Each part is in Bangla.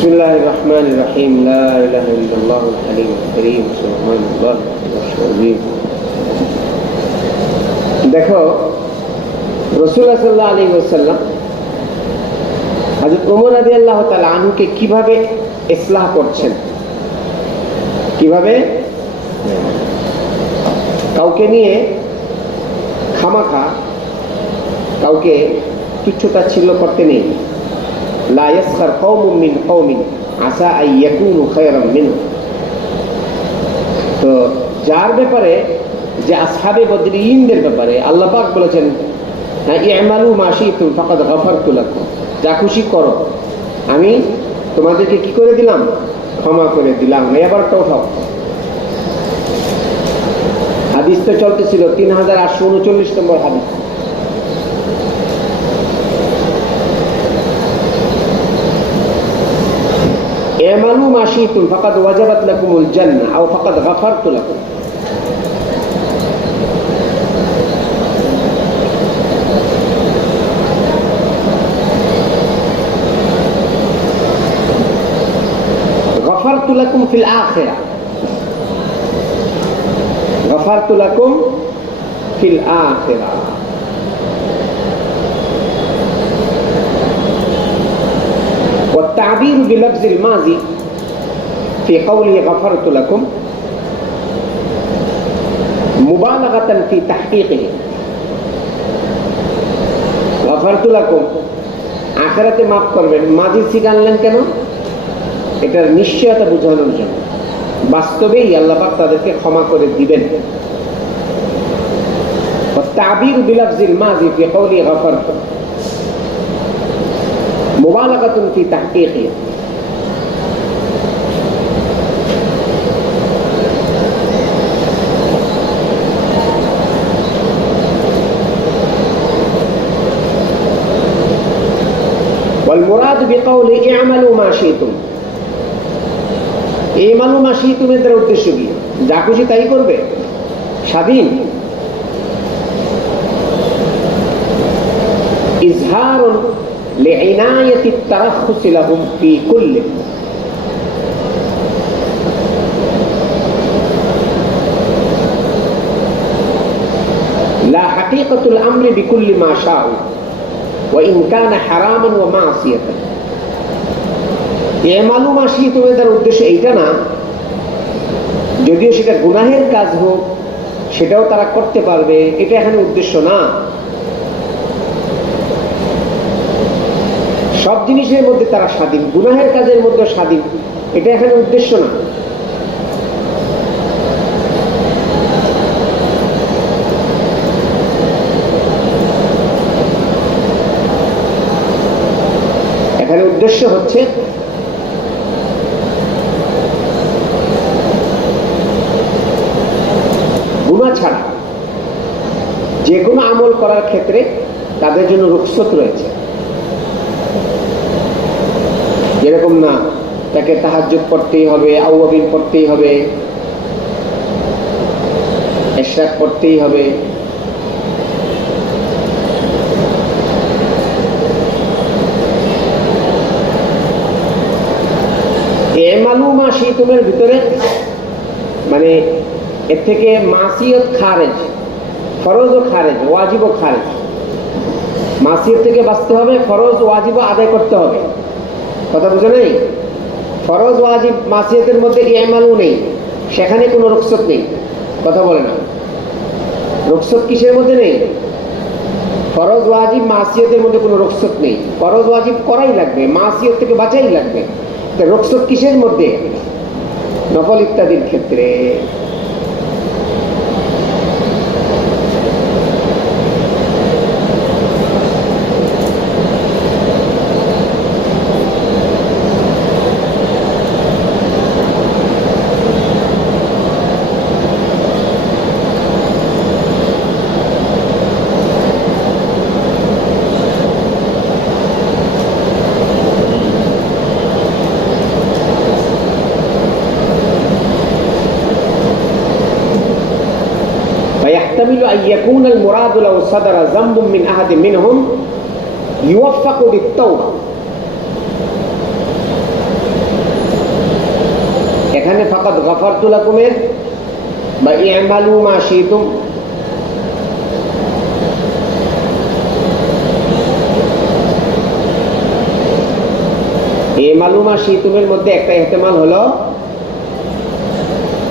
বিসমিল্লাহির রহমানির রহিম। লা ইলাহা ইল্লাল্লাহুল হালিমুল কারীম সুবহানাল্লাহ। দেখো, রাসূলুল্লাহ সাল্লাল্লাহু আলাইহি ওয়াসাল্লাম হযরত ওমর রাদিয়াল্লাহু তাআলা আনহুকে কিভাবে ইসলাহ করছেন, কিভাবে কাউকে নিয়ে খামাখা কাউকে তুচ্ছতাচ্ছিল্য করতে নেই। লা ইয়াসখার কওমুম মিন কওমিন আসা আন ইয়াকুনু খায়রাম মিনহুম। তো যার ব্যাপারে, যে আসহাবে বদরিনদের ব্যাপারে আল্লাহ পাক বলেছেন, ই'মালু মা শি'তুম ফাকাদ গাফারতু লাকুম, যা খুশি করো, আমি তোমাদেরকে কি করে দিলাম, ক্ষমা করে দিলাম। এবারটা উঠাও। হাদিস তো চলতেছিল 3839 নম্বর হাদিস। ই'মালু মা শি'তুম ফাকাদ ওয়াজাবাত লাকুমুল জান্নাহ আও ফাকাদ গাফারতু লাকুম। غفرت لكم في الآخرة، غفرت لكم في الآخرة. والتعبير بلفظ الماضي في قوله غفرت لكم مبالغة في تحقيقه. غفرت لكم আখিরাতে মাফ করবেন, মাঝি সিগা আনলেন কেন? এটার নিশ্চয়তা বোঝানোর জন্য। বাস্তবেই আল্লাহ পাক তাদেরকে ক্ষমা করে দিবেন। والتعبير بلفظ الماضي في قوله غفرت مبالغة في تحقيقه. والمراد بقوله اعملوا ما شئتم، ই'মালু মা শি'তুম এর উদ্দেশ্য কি? যা খুশি তাই করবে, স্বাধীন। ইজহারুন লি'ইনায়াতি তারাখুস লাহুম ফি কুল্লি। লা হাকীকাতুল আমরি বিকুল্লি মা শাউ ওয়া ইন কানা হারামান ওয়া মা'সিয়াতান। ই'মালু মা শি'তুম এর উদ্দেশ্য এইটা না, যদিও সেটা গুনাহের কাজ হোক সেটাও তারা করতে পারবে, এটা এখানে উদ্দেশ্য না। সব জিনিসের মধ্যে তারা স্বাধীন, গুনাহের কাজের মধ্যে স্বাধীন, এটা এখানে উদ্দেশ্য না। এখানে উদ্দেশ্য হচ্ছে গুনাহ ছাড়া যে কোনো আমল করার ক্ষেত্রে তাদের জন্য রুখসত রয়েছে। যেরকম না তাকে তাহাজ্জুদ পড়তেই হবে, আওয়াবিন পড়তেই হবে, ইশরাক পড়তেই হবে। ই'মালু মা শি'তুমের ভিতরে মানে এর থেকে মাসিয়ত খারেজ, ফরজও খারেজ, ওয়াজিবও খারেজ। মাসিয়ত থেকে বাঁচতে হবে, ফরজ ওয়াজিবও আদায় করতে হবে। কথা বুঝে নেই? ফরজ ওয়াজিব মাসিয়তের মধ্যে ই'মালু নেই, সেখানে কোনো রুখসত নেই। কথা বলে না, রুখসত কিসের মধ্যে নেই? ফরজ ওয়াজিব মাসিয়তের মধ্যে কোনো রুখসত নেই। ফরজ ওয়াজিব করাই লাগবে, মাসিয়ত থেকে বাঁচাই লাগবে। রুখসত কিসের মধ্যে? নফল ইত্যাদির ক্ষেত্রে। يحتمل أن يكون المراد لو صدر ذنب من أحد منهم يوفق بالتوبة এখানে ফাকাদ গাফারতু লাকুমের বা ইমালু মা শিতুম, ইমালু মা শিতুমের মধ্যে একটা ইহতিমাল হলো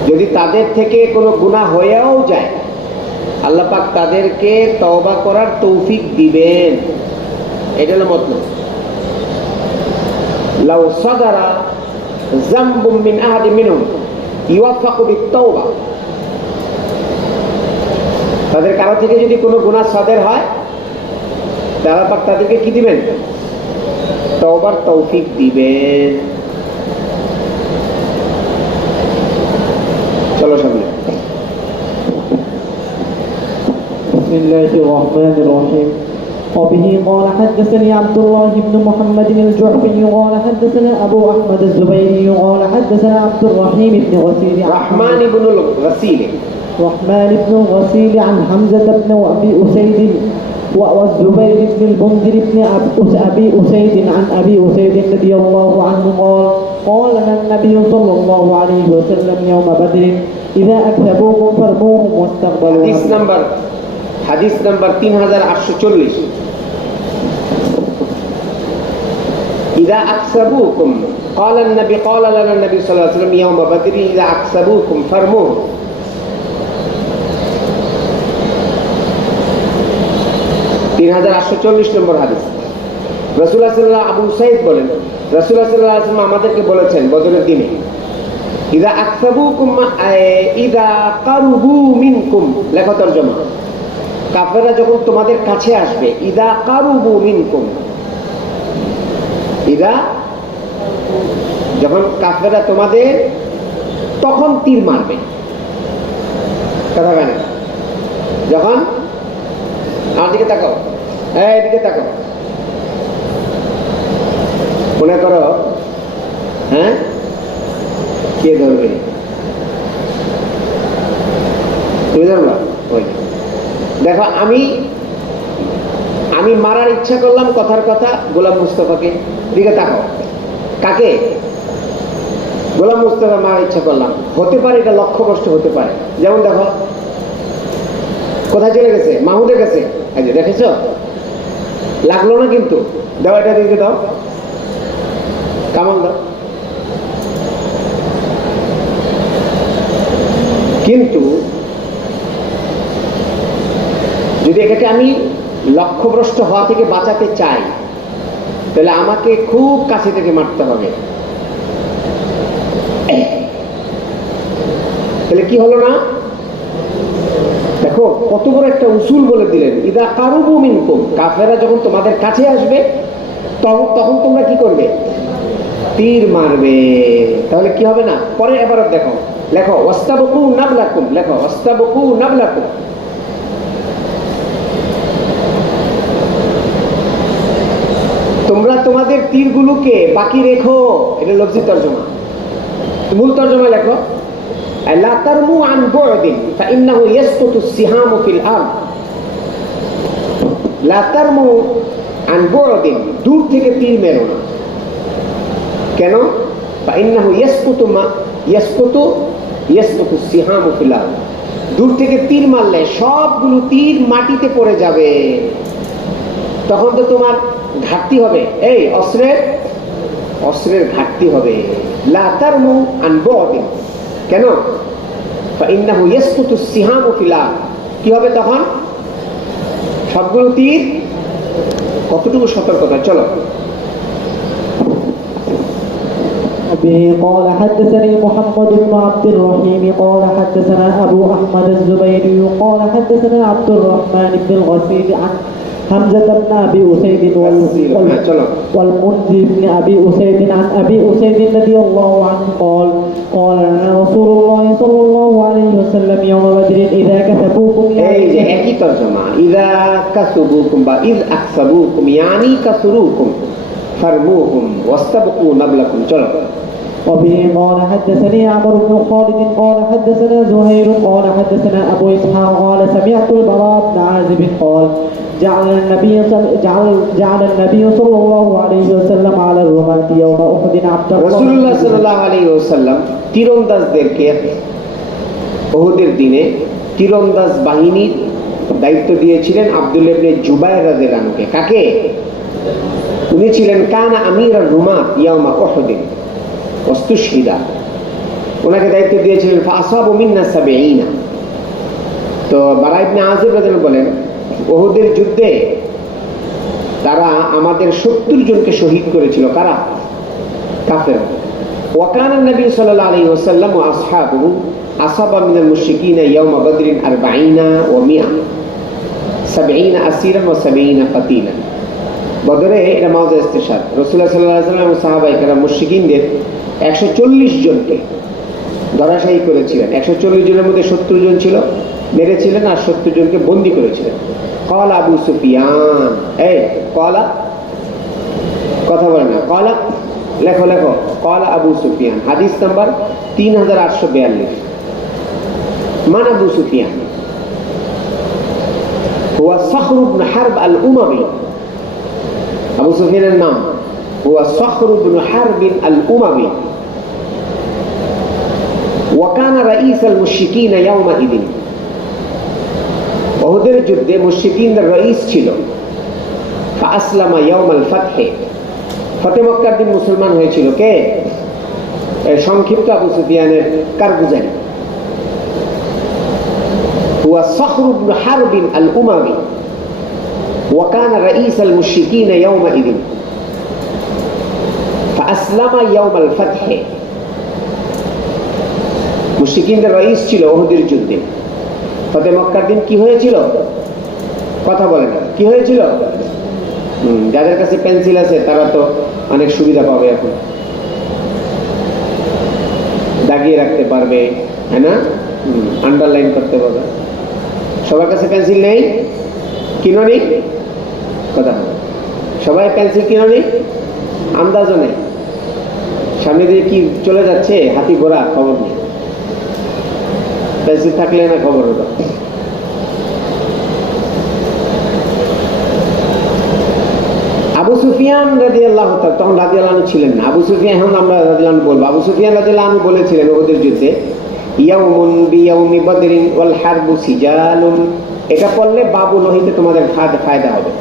যদি তাদের থেকে কোনো গুনাহ হয়েও যায় আল্লাহ পাক তাদেরকে তওবা করার তৌফিক দিবেন, এটা হলো মতলব। লাউ সাদারা যামবুম মিন আহাদিন মিনহুম ইউওয়াফাকু বিত-তাওবা, তাদের কারো থেকে যদি কোনো গুনাহ সাদের হয় আল্লাহ পাক তাদেরকে কি দিবেন? তওবার তৌফিক দিবেন। চলো সামনে। بسم الله الرحمن الرحيم. وبه قال حدثني عبد الله بن محمد الجعفي قال حدثنا أبو أحمد الزبيري قال حدثنا عبد الرحيم بن غسيل رحمن بن الغسيل عن حمزة بن أبي أسيد والزبير بن المنذر بن أبي أسيد عن أبي أسيد رضي الله عنه قال قال لنا النبي صلى الله عليه وسلم يوم بدر إذا أكذبوكم فارموهم واستقبلوا. হাদিস নাম্বার 3840। إذا أكسبوكم قال لنا النبي صلى الله عليه وسلم يوم بدر إذا أكسبوكم فارموهم. 3840 নম্বর হাদিস। রাসূলুল্লাহ সাল্লাল্লাহু আবু সাইদ বলেন রাসূলুল্লাহ সাল্লাল্লাহু আলাইহি ওয়াসাল্লাম আমাদেরকে বলেছেন বদরের দিনে ইদা আকসাবুকুম ইদা কারুবু মিনকুম, লেখা তরজমা, কাফেররা যখন তোমাদের কাছে আসবে, ইদা কারুবু মিনকুম, ইদা যখন কাফেররা তোমাদের তখন তীর মারবে, কথা বলেন, যখন আমার দিকে তাকাও, এদিকে তাকাও, মনে করো হ্যাঁ কে ধরবে, তুমি ধরবা, ওই দেখো আমি মারার ইচ্ছা করলাম, কথার কথা গোলাম মুস্তাফাকে, দিকে তাকাও, কাকে? গোলাম মুস্তাফা মারার ইচ্ছা করলাম, হতে পারে এটা লক্ষ্যভ্রষ্ট হতে পারে, যেমন দেখো কোথায় চলে গেছে, মাহুদের কাছে, এই যে দেখেছ, লাগলো না কিন্তু, দাও এটা দিকে দাও, কামাল দাও, কিন্তু যদি এটাকে আমি লক্ষ্যভ্রষ্ট হওয়া থেকে বাঁচাতে চাই তাহলে আমাকে খুব কাছে থেকে মারতে হবে, তাহলে কি হলো না? দেখো কত বড় একটা উসুল বলে দিলেন, ইদা কারুবু মিনকুম, কাফেররা যখন তোমাদের কাছে আসবে তখন তোমরা কি করবে? তীর মারবে। তাহলে কি হবে না? পরে এবার দেখো, লেখো ওয়াস্তাবকু নাবলাকুম, লেখো ওয়াস্তাবকু নাবলাকুম, তোমরা তোমাদের তীরগুলোকে বাকি রেখো, এটা লফজি তরজমা। মূল তরজমা লেখো লা তারমু আন বু'দিন ফাইন্নাহু ইয়াসকুতু সিহামু ফিল আরদ, লা তারমু আন বু'দিন, দূর থেকে তীর মেরো না, কেন? ফাইন্নাহু ইয়াসকুতু সিহামু ফিল আরদ, দূর থেকে তীর মারলে সবগুলো তীর মাটিতে পড়ে যাবে, তখন তো তোমার ঘাটতি হবে, এই অস্ত্রের ঘাটতি হবে। লা তারমু আন বু'দিন, কেন? ফাইন্নাহু ইয়াসকুতু সিহামু ফিল আরদ, কি হবে তখন? সবগুলো তীর, কতটুকু সতর্কতা, চলো। به قال حدثني محمد بن عبد الرحيم قال حدثنا أبو أحمد الزبيري قال حدثنا عبد الرحمن بن الغسيل عن حمزة بن أبي أسيد والمنذر بن أبي أسيد عن أبي أسيد رضي الله عنه قال قال لنا رسول الله صلى الله عليه وسلم يوم بدر إذا كسبوكم, এই যে একই তরজমা, ইযা কাসুবুকুম বা ইয আকসাবুকুম ইয়ানি কাসুরুকুম ফারমুহুম ওয়াস্তাবকু নাবলাকুম, চলো وبه قال حدثني عمرو بن خالد قال حدثنا زهير قال حدثنا أبو إسحاق قال سمعت البراء بن عازب قال جعل النبي صلى الله عليه وسلم على الرماة يوم أحد عبد الله রাসূলুল্লাহ সাল্লাল্লাহু আলাইহি ওয়াসাল্লাম তীরন্দাজদেরকে উহুদের দিনে তীরন্দাজ বাহিনীর দায়িত্ব দিয়েছিলেন আব্দুল্লাহ ইবনে জুবাইর রাদিয়াল্লাহু আনহুকে। কাকে? উনি ছিলেন কানা আমিরার রুমাত ইয়াউমা উহুদ ওয়াস্তুশহিদা, ওনাকে দায়িত্ব দিয়েছিলেন ফাসাবু মিন্না 70। তো বারা ইবনে আযিব রাদিয়াল্লাহু বলেন উহুদের যুদ্ধে তারা আমাদের 70 জনকে শহীদ করেছিল। কারা? কাফের। ওয়াকানা নবী সাল্লাল্লাহু আলাইহি ওয়াসাল্লাম ওয়া আসহাবুহু আসাবা মিনাল মুশরিকিনা ইয়াউমা বদরিন 40 ওয়া 100 70 আসিরান ওয়া 70 কাতিলান। বদরে এটা মাওজা ইস্তিশহাদ, রাসূলুল্লাহ সাল্লাল্লাহু আলাইহি ওয়াসাল্লাম এবং সাহাবায়ে কেরাম মুশরিকিনদের 140 জনকে ধরাশায়ী করেছিলেন। 140 জনের মধ্যে 70 জন ছিল মেরেছিলেন আর 70 জনকে বন্দী করেছিলেন। ক্বালা আবু সুফিয়ান, এই ক্বালা কথা বলে না, ক্বালা লেখো লেখো, ক্বালা আবু সুফিয়ান, হাদিস নাম্বার 3842। মান আবু সুফিয়ান হুয়া সখর ইবনে হারব আল উমাবি। আবু সুফিয়ানের নাম হুয়া সখর ইবনে হারব আল উমাবি ওয়া কানা রাঈস আল মুশরিকিন ইয়াওমাইদিন। উহুদের যুদ্ধে মুশরিকিনদের রাঈস ছিল। ফাআসলামা ইয়াওমাল ফাতহে, ফতে মক্কার দিন মুসলমান হয়েছিল। কে? সংক্ষিপ্ত আবু সুফিয়ানের কারগুজারি। হুয়া সখর ইবনে হারব আল উমাবি ওয়া কানা রাঈস আল মুশরিকিন ইয়াওমাইদিন ফাআসলামা ইয়াওমাল ফাতহে। মুশরিকিনদের রাঈস ছিল উহুদের যুদ্ধে। ফতে মক্কার দিন কি হয়েছিল? কথা বলে না, কি হয়েছিল? যাদের কাছে পেন্সিল আছে তারা তো অনেক সুবিধা পাবে, এখন দাগিয়ে রাখতে পারবে, হ্যাঁ না, আন্ডারলাইন করতে পারবে। সবার কাছে পেন্সিল নেই, কিনোনি, কথা বলে সবাই পেন্সিল কিনোনি, আন্দাজও নেই। সামনে দিয়ে কি চলে যাচ্ছে হাতি ঘোড়া, খবর নেই। পেন্সিল থাকলে না খবর হতো। আবু সুফিয়ান রাদিয়াল্লাহু তাআলা, তখন রাদিয়াল্লাহু আনহু ছিলেন না। আবু সুফিয়ান, এখন আমরা রাদিয়াল্লাহু আনহু বলবো। আবু সুফিয়ান রাদিয়াল্লাহু আনহু বলেছিলেন ওদের যুদ্ধে ইয়াউমুন বিয়াউমি বদরিন ওয়াল হারবু সিজালুন, এটা পড়লে বাবু নহিতে তোমাদের ফায়দা হবে।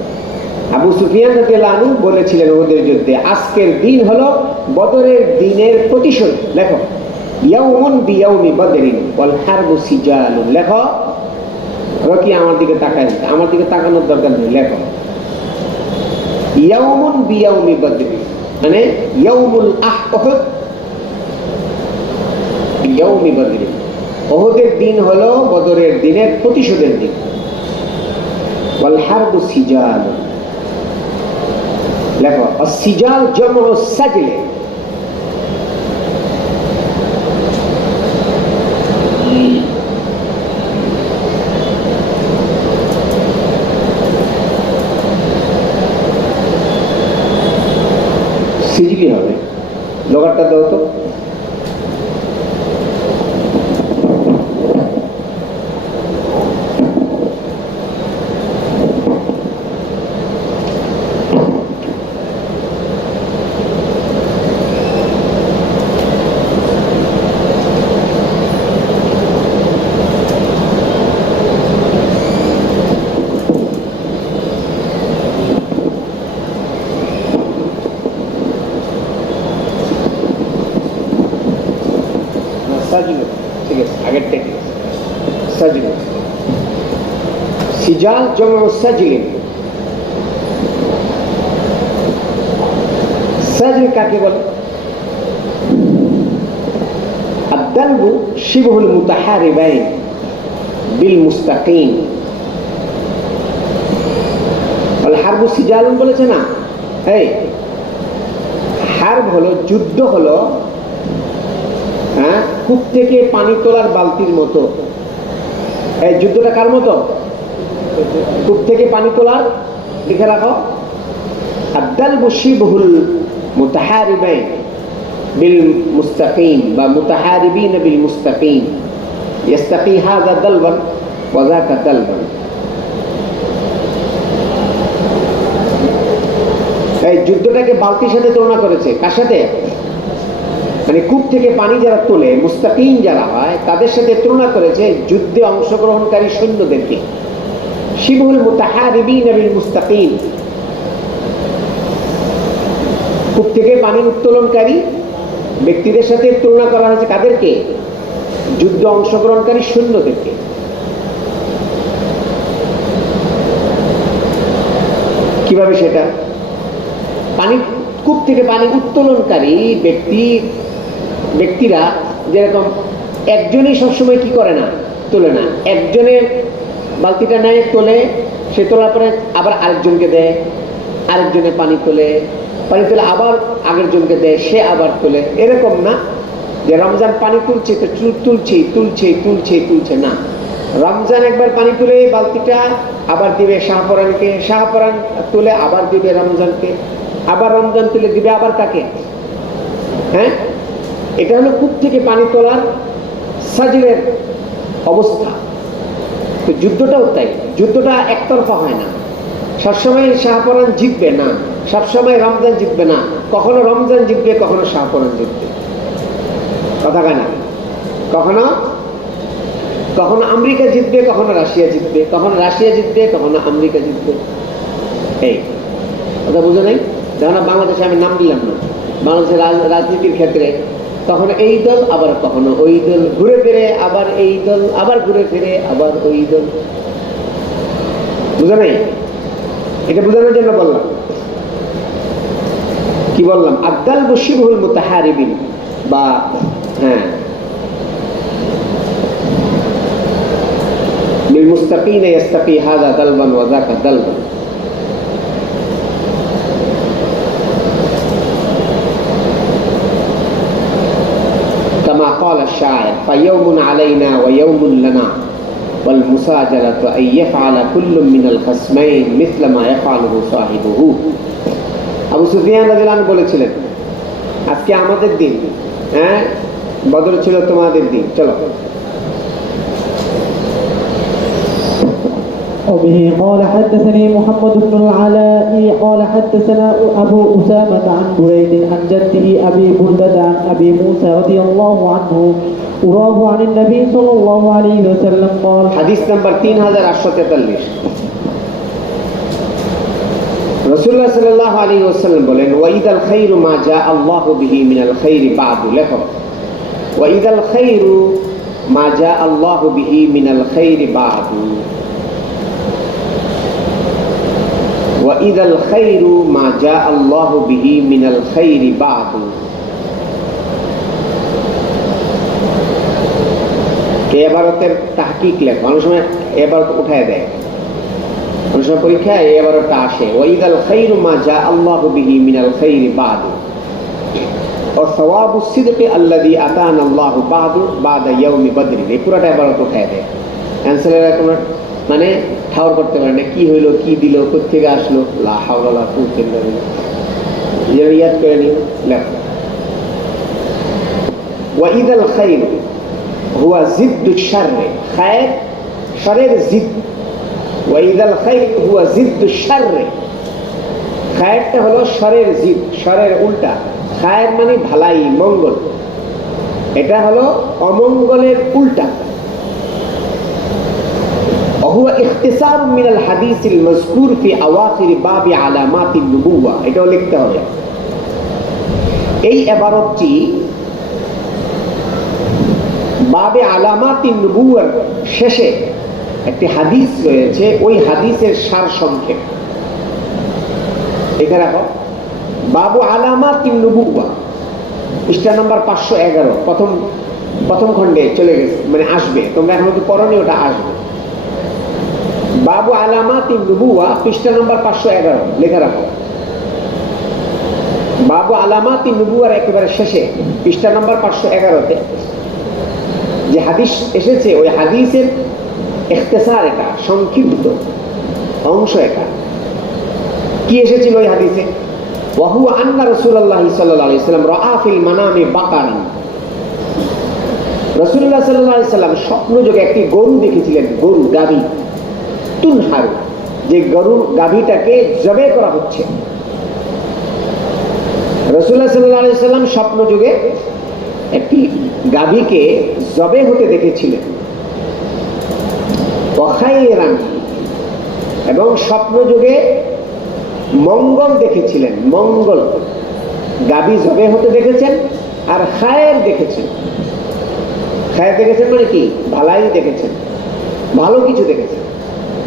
আবু সুফিয়ান রাদিয়াল্লাহু আনহু বলেছিলেন ওদের যুদ্ধে আজকের দিন হলো বদরের দিনের প্রতিশোধ। লেখো ইয়াউমুন বিয়াউমি বদরিন ওয়াল হারবু সিজালুন। লেখো, রকি আমার দিকে তাকায়, আমার দিকে তাকানোর দরকার নেই, লেখো ইয়াউমুন বিয়াউমি বদরিন, মানে ইয়াউমুল উহুদ বিয়াউমি বদরিন, উহুদের দিন হলো বদরের দিনের প্রতিশোধের দিন। ওয়াল হারবু সিজালুন, লেখো আসিজাল জামউ সাজল, সিজলি হবে। লোগারটা দাও তো। ঠিক আছে, আগের থেকে সাজল, সিজাল জামউ সাজলিন। সাজল কাকে বলে? আদ-দালবু শিবহুল মুতাহারিবাইন বিল মুস্তাকিম। বলে হারবু সিজালুন বলেছে না, এই হারব হলো, যুদ্ধ হলো কূপ থেকে পানি তোলার বালতির মতো। এই যুদ্ধটা কার মতো? কূপ থেকে পানি তোলার, লিখে রাখো। আদ-দালবু শিবহুল মুতাহারিবাইন বিল মুস্তাকিম বা মুতাহারিবিন বিল মুস্তাকিম, ইস্তাকি হাযা দালবান ওয়া যাকা দালবান। এই যুদ্ধটাকে বালতির সাথে তুলনা করেছে, কার সাথে? মানে কূপ থেকে পানি যারা তোলে, মুস্তাকিম যারা হয়, তাদের সাথে তুলনা করেছে যুদ্ধে অংশগ্রহণকারী সৈন্যদেরকে। শিবহুল মুতাহারিবিন বিল মুস্তাকিম, কূপ থেকে পানি উত্তোলনকারী ব্যক্তিদের সাথে তুলনা করা হয়েছে কাদেরকে? যুদ্ধে অংশগ্রহণকারী সৈন্যদেরকে। কিভাবে সেটা? পানি, কূপ থেকে পানি উত্তোলনকারী ব্যক্তিরা যেরকম একজনই সবসময় কি করে না, তোলে না। একজনের বালতিটা নেয়, তোলে, সে তোলার পরে আবার আরেকজনকে দেয়, আরেকজনে পানি তোলে আবার আগের জনকে দেয়, সে আবার তোলে। এরকম না যে রমজান পানি তুলছে তো তুলছে না। রমজান একবার পানি তুলে বালতিটা আবার দিবে শাহপরানকে, শাহপরান তুলে আবার দিবে রমজানকে, আবার রমজান তুলে দিবে আবার তাকে। হ্যাঁ, এটা হলো কূপ থেকে পানি তোলার সাজিলের অবস্থা। তো যুদ্ধটাও তাই, যুদ্ধটা একতরফা হয় না। সবসময় শাহপরান জিতবে না, সবসময় রমজান জিতবে না। কখনো রমজান জিতবে, কখনো শাহপরান জিতবে। কথা কেন? কখনো কখনো আমেরিকা জিতবে, কখনো রাশিয়া জিতবে, কখনো রাশিয়া জিতবে, কখনো আমেরিকা জিতবে। এই কথা বুঝো নাই? যেমন বাংলাদেশে আমি নাম দিলাম না, বাংলাদেশের রাজনীতির ক্ষেত্রে কখনো এই দল, আবার কখনো ওই দল, ঘুরে ফিরে আবার এই দল, আবার ঘুরে ফিরে আবার ওই দল। বুঝো নাই? এটা বোঝানোর জন্য বললাম। কি বললাম? আদাল শিবহুল মুতাহারিবিন, বা হ্যাঁ বিল মুস্তাকিন ইস্তাকি হাযা দালবান ওয়া যাকা দালবান। كما قال الشاعر فيوم علينا ويوم لنا والمساجلة أن يفعل كل من الخصمين مثل ما يفعله صاحبه। আবু সুফিয়ান রাদিয়াল্লাহু আনহু বলেছিলেন, আজকে আমাদের দিন, হ্যাঁ, বদর ছিল তোমাদের দিন। চলো। وبه قال حدثني محمد بن العلاء قال حدثنا أبو أسامة عن بريد عن جده أبي بردة عن أبي موسى رضي الله عنه أراه عن النبي صلى الله عليه وسلم قال حديث نمبر 3843 রাসূলুল্লাহ সাল্লাল্লাহু আলাইহি ওয়াসাল্লাম বলেন, ওয়াইদাল খায়রু মা জা আল্লাহু বিহি মিনাল খায়রি বা'দু লাহু, ওয়াইদাল খায়রু মা জা আল্লাহু বিহি মিনাল খায়রি বা'দু, ওয়াইদাল খায়রু মা জা আল্লাহু বিহি মিনাল খায়রি বা'দু। এই ইবারতের তাহকিক লেখা, অনেক সময় ইবারত উঠায় দেয়, অনেক সময় পরীক্ষায় এই ইবারতটা আসে, ওয়াইদাল খায়রু মা জা আল্লাহু বিহি মিনাল খায়রি বা'দু ওয়া সাওয়াবুস সিদকি আল্লাযী আতানা আল্লাহু বা'দা ইয়াউমি বদর। এই পুরোটা ইবারত উঠায় দেয়। অ্যানসারের কোনো মানে ঠাউর করতে পারে না, কি হইলো, কি দিল, কোথা থেকে আসলো, লা হাওলা ওয়ালা কুওয়াতা ইল্লা বিল্লাহ। ইয়াদ করে নিন, লেখো ওয়াইদাল খায়রু হুয়া জিদ্দুশ শাররি, খায়ের শারের জিদ। ওয়াইদাল খায়রু হুয়া জিদ্দুশ শাররি, খায়েরটা হলো শারের জিদ, শারের উল্টা। খায়ের মানে ভালাই, মঙ্গল, এটা হলো অমঙ্গলের উল্টা। وهو اختصار من الحديث المذكور في أواخر باب علامات النبوة। এটাও লিখতে হবে। এই ইবারতটি বাবে আলামাতিন নবুওয়ার শেষে একটি হাদিস রয়েছে, ওই হাদিসের সার সংক্ষেপ এখানে রাখো। বাবু আলামাতিন নবুওয়া, পৃষ্ঠা নাম্বার 511, প্রথম খণ্ডে চলে গেছে, মানে আসবে, তোমরা এখন তো পড়নি, ওটা আসবে। বাবু আলামাতিন নবুওয়া, পৃষ্ঠা নাম্বার 511, লেখা রাখো। বাবু আলামাতিন নবুওয়ার একেবারে শেষে পৃষ্ঠা নাম্বার 511-তে যে হাদিস এসেছে, ওই হাদিসের ইখতিসার, এটা সংক্ষিপ্ত অংশ। এটা কি এসেছিল ওই হাদিসে? وهو أن رسول الله صلى الله عليه وسلم رأى في المنام بقرا রাসূলুল্লাহ সাল্লাল্লাহু আলাইহি সাল্লাম স্বপ্নযোগে একটি গরু দেখেছিলেন, গরু গাভী, তুনহারু, যে গরুর গাভীটাকে জবাই করা হচ্ছে। রাসূলুল্লাহ সাল্লাল্লাহু আলাইহি সাল্লাম স্বপ্নযোগে একটি গাভীকে জবাই হতে দেখেছিলেন। ওয়া খায়রান, এবং স্বপ্নযোগে মঙ্গল দেখেছিলেন, মঙ্গল, গাভী জবাই হতে দেখেছেন আর খায়ের দেখেছেন। খায়ের দেখেছেন মানে কি? ভালাই দেখেছেন, ভালো কিছু দেখেছেন,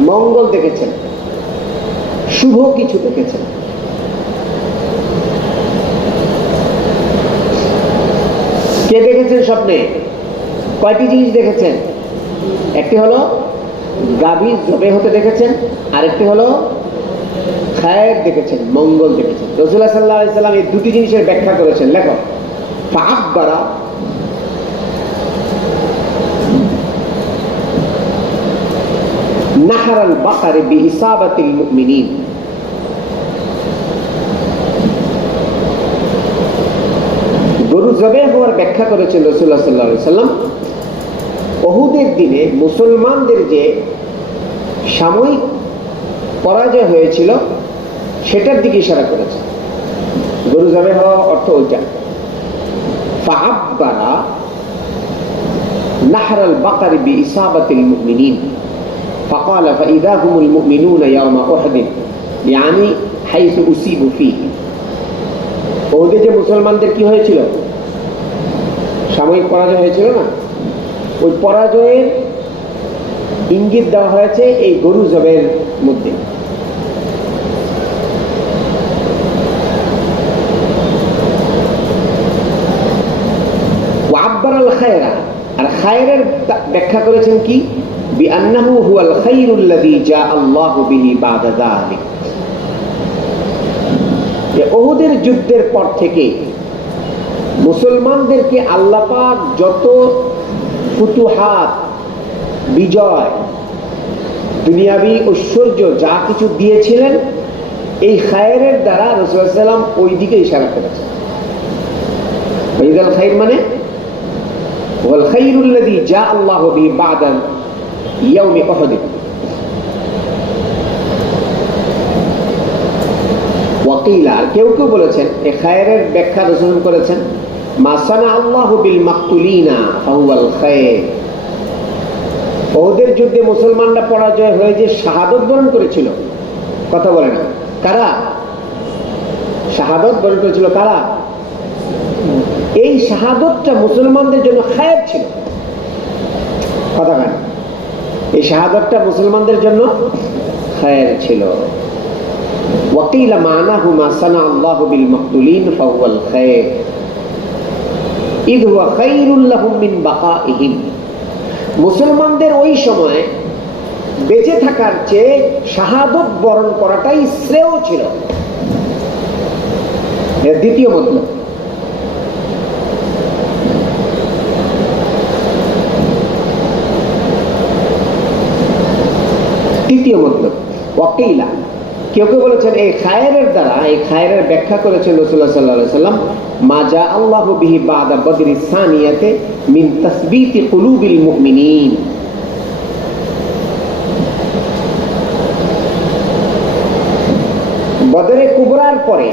মঙ্গল দেখেছেন, শুভ কিছু দেখেছেন। কে দেখেছেন স্বপ্নে? কয়টি জিনিস দেখেছেন? একটি হলো গাভী জবাই হতে দেখেছেন, আরেকটি হলো খায়ের দেখেছেন, মঙ্গল দেখেছেন। রাসূলুল্লাহ সাল্লাল্লাহু আলাইহি সাল্লাম এই দুটি জিনিসের ব্যাখ্যা করেছেন। লেখো, ফাআব্বারা নাহরাল বাকারি বিইসাবাতিল মুমিনিন। গরু জবাই হওয়ার ব্যাখ্যা করেছেন রাসূলুল্লাহ সাল্লাল্লাহু আলাইহি সাল্লাম উহুদের দিনে মুসলমানদের যে সাময়িক পরাজয় হয়েছিল সেটার দিকে ইশারা করেছে। গরু জবাই হওয়া অর্থ ওইটা। ফাআব্বারা নাহরাল বাকারি বিইসাবাতিল মুমিনিন فقال فإذا هم المؤمنون يوم أحد يعني حيث أصيبوا فيه। ওদের যে মুসলমানদের কি হয়েছিল? সাময়িক পরাজয় হয়েছিল না? ওই পরাজয়ের ইঙ্গিত দেওয়া হয়েছে এই গরু জবাইয়ের মধ্যে। ওয়াব্বার আল খায়রা, আর খায়রের ব্যাখ্যা করেছেন কি? বিআন্নাহু হুয়াল খায়রুল্লাযী জা আল্লাহু বিহি বাদা যালিক। যে উহুদের যুদ্ধের পর থেকে মুসলমানদেরকে আল্লাহ পাক যত ফুতুহাত, বিজয়, দুনিয়াবী ঐশ্বর্য যা কিছু দিয়েছিলেন এই খায়রের দ্বারা রাসূলুল্লাহ সাল্লাল্লাহু আলাইহি ওয়াসাল্লাম ওই দিকে ইশারা করেছেন। ওয়াইদাল খায়র মানে ওয়াল খায়রুল্লাযী জা আল্লাহু বিহি বাদা ইয়াউমি উহুদ। ওয়াকিলা, আর কেউ কেউ বলেছেন এই খায়রের ব্যাখ্যা রাসূল করেছেন মা সানা আল্লাহু বিল মাকতুলিনা ফাহুয়াল খায়র। উহুদের যুদ্ধে মুসলমানরা পরাজয় হয়ে যে শাহাদত বরণ করেছিল, কথা বলে না কারা? শাহাদত বরণ করেছিল কারা? এই শাহাদতটা মুসলমানদের জন্য খায়র ছিল। কথা কেন? এই শাহাদতটা মুসলমানদের জন্য খায়র ছিল। ওয়াকিলা মানাহু মা সানা আল্লাহু বিল মাকতুলিন ফাহুয়াল খায়র ইদ হুয়া খায়রুল লাহুম মিন বাকাইহিম। মুসলমানদের ওই সময় বেঁচে থাকার চেয়ে শাহাদত বরণ করাটাই শ্রেয় ছিল। এর দ্বিতীয় মতলব। তৃতীয় মতলব, ওয়াকিলা, কেউ কেউ বলেছেন এই খায়রের দ্বারা, এই খায়রের ব্যাখ্যা করেছেন রাসূলুল্লাহ সাল্লাল্লাহু আলাইহি ওয়াসাল্লাম মা জা আল্লাহু বিহি বাদা বদরি সানিয়াতে মিন তাসবীতি কুলুবিল মুমিনিন। বদরে কুবরার পরে,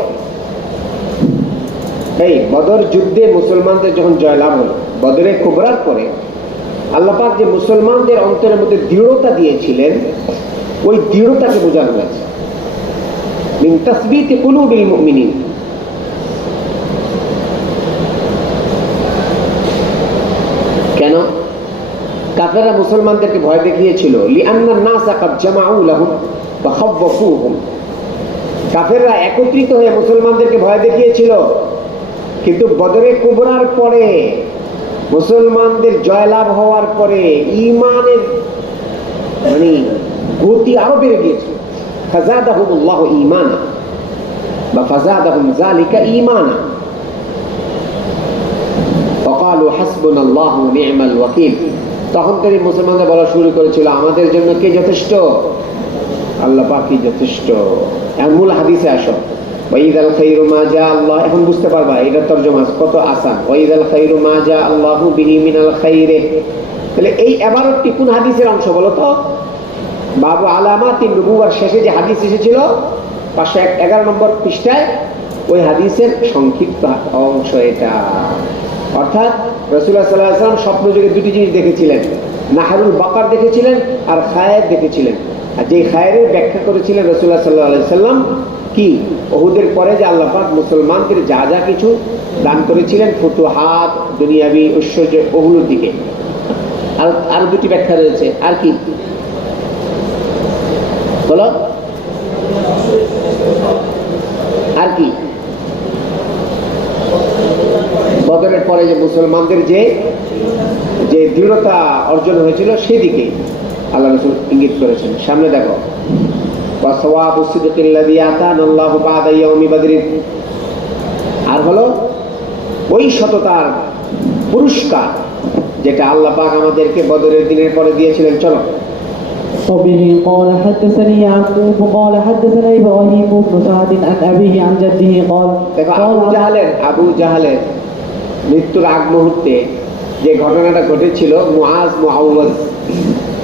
এই বদর যুদ্ধে মুসলমানদের যখন জয়লাভ হলো, বদরে কুবরার পরে আল্লাহ পাক যে মুসলমানদের অন্তরের মধ্যে দৃঢ়তা দিয়েছিলেন ওই দৃঢ়তাকে বোঝানো হয়েছে মিন তাসবীতি কুলুবিল মুমিনিন। কেন? কাফেররা মুসলমানদেরকে ভয় দেখিয়েছিল লিআন্নান নাসা ক্বাদ জামাউ লাহুম ওয়া খাওয়াফুহুম। কাফেররা একত্রিত হয়ে মুসলমানদেরকে ভয় দেখিয়েছিল, কিন্তু বদরে কুবরার পরে মুসলমানদের জয়লাভ হওয়ার পরে ঈমানের মানে গতি আরো বেড়ে গিয়েছিল। ফাযাদাহুমুল্লাহু ঈমানা বা ফাযাদাহুম যালিকা ঈমানা ওয়াকালু হাসবুনাল্লাহু ওয়া নি'মাল ওয়াকিল। তখন থেকে মুসলমানরা বলা শুরু করেছিল আমাদের জন্য কে যথেষ্ট? আল্লাহ পাকই যথেষ্ট। এখন মূল হাদিসে আসো, ওয়াইদাল খায়রু মা জা আল্লাহ, এখন বুঝতে পারবা এটা তরজমা কত আসান। ওয়াইদাল খায়রু মা জা আল্লাহু বিহি মিনাল খায়রে, তাহলে এই ইবারতটি কোন হাদিসের অংশ বলো তো? বাবু আলামাতিন নবুওয়ার শেষে যে হাদিস এসেছিল 511 নম্বর পৃষ্ঠায়, ওই হাদিসের সংক্ষিপ্ত অংশ এটা। অর্থাৎ রাসূলুল্লাহ সাল্লাল্লাহু আলাইহি ওয়াসাল্লাম স্বপ্ন যুগে দুটি জিনিস দেখেছিলেন, নাহরুল বাকার দেখেছিলেন আর খায়ের দেখেছিলেন। আর যে খায়ের ব্যাখ্যা করেছিলেন রাসূলুল্লাহ সাল্লাল্লাহু আলাইহি ওয়াসাল্লাম কি, উহুদের পরে যে আল্লাহ পাক মুসলমানদের যা যা কিছু দান করেছিলেন, ফুতুহাত, দুনিয়াবি ঐশ্বর্য, ওগুলোর দিকে। আর দুটি ব্যাখ্যা রয়েছে। আর কি বলো, আর কি? বদরের পরে যে মুসলমানদের যে যে দৃঢ়তা অর্জন হয়েছিল সেদিকে আল্লাহ রাসূল ইঙ্গিত করেছেন। সামনে দেখো, ওয়াসওয়াবু সিদকিল্লাযী আতানাল্লাহু বা'দা ইয়াউমি বদরিন, আর হলো ওই সততার পুরস্কার যেটা আল্লাহ পাক আমাদেরকে বদরের দিনের পরে দিয়েছিলেন। চলো। وبه قال حدثني يعقوب قال حدثنا ابراهيم بن سعد عن ابيه عن جده قال দেখো, আবু জাহালের মৃত্যুর আগ মুহূর্তে যে ঘটনাটা ঘটেছিল, মুআজ মুআওয়াজ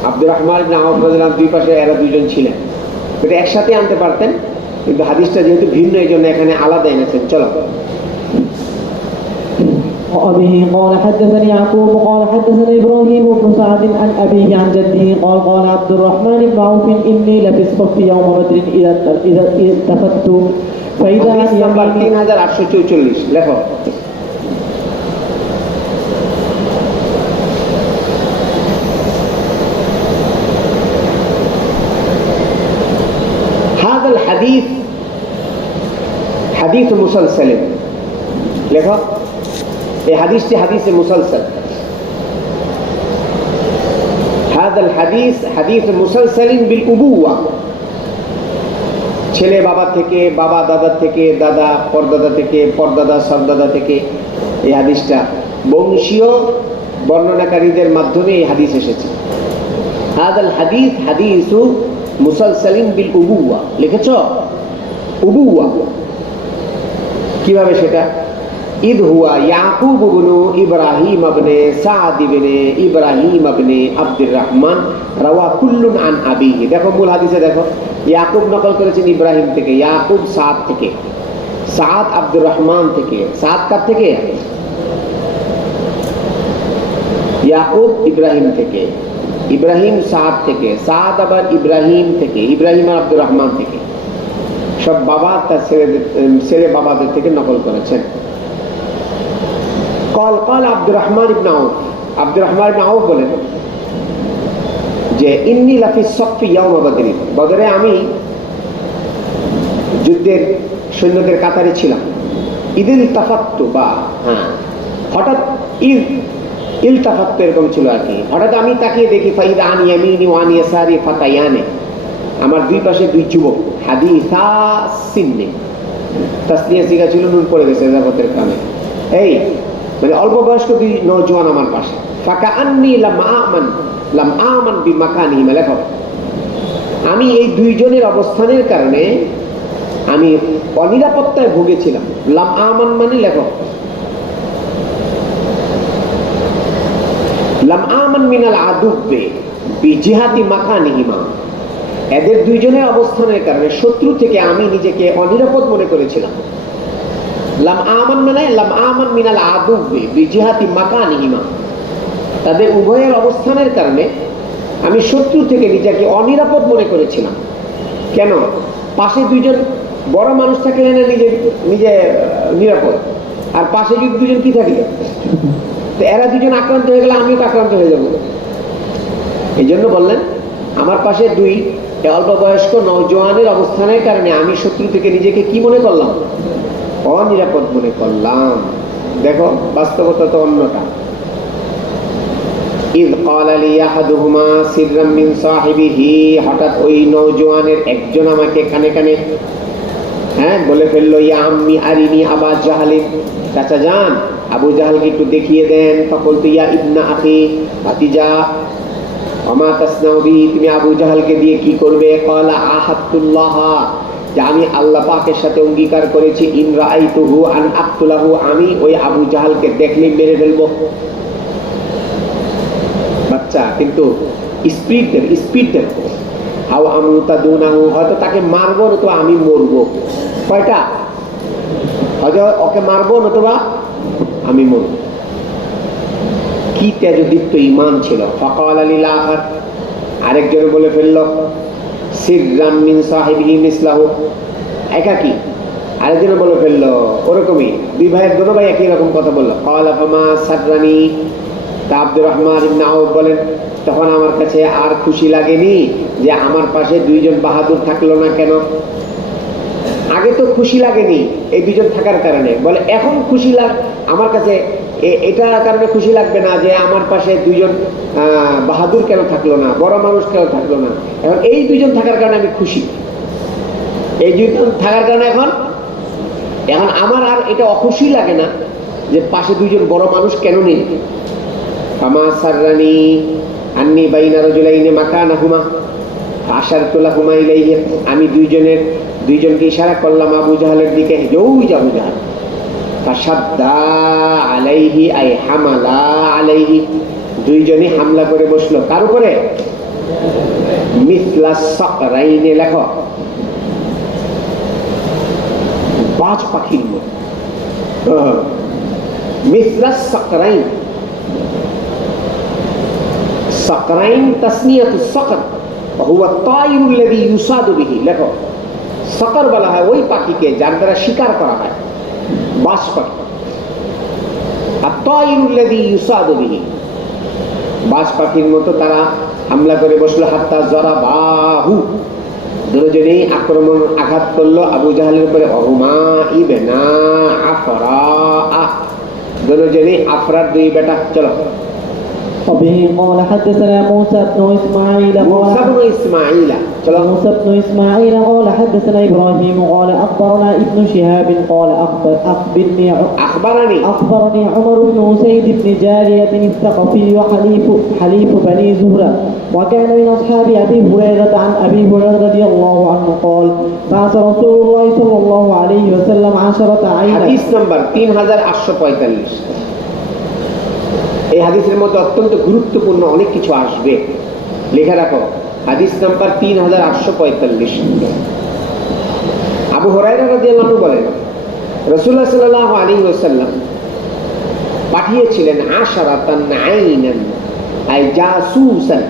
আব্দুর রহমান ইবনে আওফ রাদিয়াল্লাহু আনহু, দুই পাশে এরা দুইজন ছিলেন। এটা একসাথে আনতে পারতেন, কিন্তু হাদিসটা যেহেতু ভিন্ন এই জন্য এখানে আলাদা এনেছেন। চলো। وأبيه قال حدثني يعقوب قال حدثنا إبراهيم بن سعد عن أبيه عن جده قال قال عبد الرحمن بن عوف إني لفي الصف يوم بدر إذا التفت فإذا হাদিস নাম্বার 3844 লেখো। هذا الحديث حديث مسلسل লেখো। এই হাদিসটি হাদিসে মুসালসাল। هذا الحديث حديث مسلسل بالأبوة, ছেলে বাবা থেকে, বাবা দাদা থেকে, দাদা পরদাদা থেকে, পরদাদা সরদাদা থেকে এই হাদিসটা বংশীয় বর্ণনাকারীদের মাধ্যমে এই হাদিস এসেছে। هذا الحديث حديث مسلسل بالأبوة, লিখেছো? উবুওয়া কিভাবে সেটা? إذ هو يعقوب بن إبراهيم بن سعد بن إبراهيم بن عبد الرحمن روى كل عن أبيه। দেখো মূল হাদিসে দেখো, ইয়াকুব নকল করেছেন ইব্রাহিম থেকে, ইয়াকুব সাদ থেকে, সাদ আব্দুর রহমান থেকে। সাদ কার থেকে? ইয়াকুব ইব্রাহিম থেকে, ইব্রাহিম সাদ থেকে, সাদ আবার ইব্রাহিম থেকে, ইব্রাহিম আর আব্দুর রহমান থেকে। সব বাবা তার ছেলে বাবাদের থেকে নকল করেছেন। قال عبد الرحمن بن عوف, আব্দুর রহমান ইবনে আউফ বলেন যে ইন্নী লাফি সফি ইয়াউম বদর, বদরে আমি যুদ্ধের সৈন্যদের কাতারে ছিলাম। ইদিল তাফাত্তু, বা হঠাৎ ইলতাফাত্তু এরকম ছিল আর কি। হঠাৎ আমি তাকিয়ে দেখি ফাইদা আন ইয়ামিনি ওয়া আন ইয়াসারি ফাতায়ানে, আমার দুই পাশে দুই যুবক, হাদিসা সিন্নে, তাসনিয়া সিগা ছিল, নুন পড়ে গেছে জাবতের কারণে, এই মানে অল্প বয়স্ক দুই নওজোয়ান আমার পাশে। ফাকা আন্নি লাম আমান বিমাকানিহিমা, লেখো। আমি এই দুইজনের অবস্থানের কারণে আমি অনিরাপত্তায় ভুগেছিলাম। লাম আমান মানে লেখো, লাম আমান মিনাল আদুব্বে বিজিহাতি মাকানিহিমা, এদের দুইজনের অবস্থানের কারণে শত্রু থেকে আমি নিজেকে অনিরাপদ মনে করেছিলাম। লাম আমান মানে লাম আমান মিনাল আদুব্বে বিজিহাতি মাকানিহিমা, তাদের উভয়ের অবস্থানের কারণে আমি শত্রু থেকে নিজেকে অনিরাপদ মনে করেছিলাম। কেন? পাশে দুইজন বড় মানুষ থাকলে না নিজে নিজে নিরাপদ, আর পাশে যদি দুজন কি থাকলে, তো এরা দুজন আক্রান্ত হয়ে গেলে আমিও তো আক্রান্ত হয়ে যাবো। এই জন্য বললেন আমার পাশে দুই অল্প বয়স্ক নওজোয়ানের অবস্থানের কারণে আমি শত্রু থেকে নিজেকে কি মনে করলাম? অনিরাপদ মনে করলাম। দেখো বাস্তবতা তো অন্যটা। ইয ক্বালা লি আহাদুহুমা সিররাম মিন সাহিবিহি, হঠাৎ ওই নওজোয়ানের একজন আমাকে কানে কানে বলে ফেললো, ইয়া আম্মি আরিনি আবা জাহলিন, চাচা যান আবু জাহলকে একটু দেখিয়ে দেন। ফাকুলতু ইয়া ইবনা আখি, ভাতিজা, ওমা তাসনাউ বিহি, তুমি আবু জাহলকে দিয়ে কি করবে? ক্বালা আহাদুল্লাহ যে আমি আল্লাহ পাকের সাথে অঙ্গীকার করেছি ইন রাআইতুহু আন আকতুলাহু, আমি ওই আবু জাহালকে দেখলেই মেরে ফেলবো। বাচ্চা কিন্তু স্পিড দেব হাও আমুতা দুনাহু, হয়তো তাকে মারবো নতুবা আমি মরবো। কয়টা? হয়তো ওকে মারবো নতুবা আমি মরবো। কি তেজদীপ্ত ঈমান ছিল। ফাকাল লিল আখার, আরেকজন বলে ফেলল সিররাম মিন সাহিবিহি মিসলাহু, একাকি। আরেকজন বলে ফেলল ওরকমই, দুই ভাইয়ের দোনো ভাই একই রকম কথা বললো। ক্বালা ফামা সাররানি, তা আব্দুর রহমান ইবনে আউফ বলেন তখন আমার কাছে আর খুশি লাগেনি যে আমার পাশে দুইজন বাহাদুর থাকলো না কেন। আগে তো খুশি লাগেনি এই দুজন থাকার কারণে, বলে এখন খুশি আমার কাছে এটার কারণে খুশি লাগবে না যে আমার পাশে দুইজন বাহাদুর কেন থাকলো না, বড় মানুষ কেন থাকলো না। এখন এই দুইজন থাকার কারণে আমি খুশি, এই দুইজন থাকার কারণে এখন আমার আর এটা অখুশি লাগে না যে পাশে দুইজন বড় মানুষ কেন নেই। ফামা সাররানি আন্নি বাইনা রাজুলাইনি মাকানাহুমা আশারতু লাহুমা ইলাইহি, আমি দুইজনকে ইশারা করলাম আবু জাহালের দিকে, ওই আবু জাহাল। ফাশাদ্দা আলাইহি আই হামালা আলাইহি, দুইজনই হামলা করে বসলো কার উপরে? মিসলা সাকরাইনে, লেখো বাজ পাখির মতো। মিসলা সাকরাইন, সাকরাইন তাসনিয়াতু সাকর হুয়া তায়রুল্লাযী ইউসাদু বিহি, লেখো সাকর বলা হয় ওই পাখিকে যার দ্বারা শিকার করা হয়, বাজ পাখি। আর তায়রুল্লাযী ইউসাদু বিহি, বাজ পাখির মতো তারা হামলা করে বসলো। হাত্তা যারাবাহু, দুজনেই আঘাত করলো আবু জাহালের উপরে। অহুমা ইবনা আফরা, দুজনেই আফরার দুই বেটা। চলো। وبه قال حدثنا موسى بن إسماعيل موسى بن إسماعيل موسى بن إسماعيل قال حدثنا إبراهيم قال أخبرنا ابن شهاب قال أخبرني عمر بن أسيد بن جارية الثقفي حليف بني زهرة، وكان من أصحاب أبي هريرة. عن أبي هريرة رضي الله عنه قال بعث رسول الله صلى الله عليه وسلم 10 عينا. حديث نمبر 3845। এই হাদিসের মধ্যে অত্যন্ত গুরুত্বপূর্ণ অনেক কিছু আসবে, লেখা রাখো। হাদিস নাম্বার 3845। আবু হুরায়রা রাদিয়াল্লাহু আনহু বলেন রাসূলুল্লাহ সাল্লাল্লাহু আলাইহি ওয়াসাল্লাম পাঠিয়েছিলেন আশারাতান আইনান আই জাসুসান,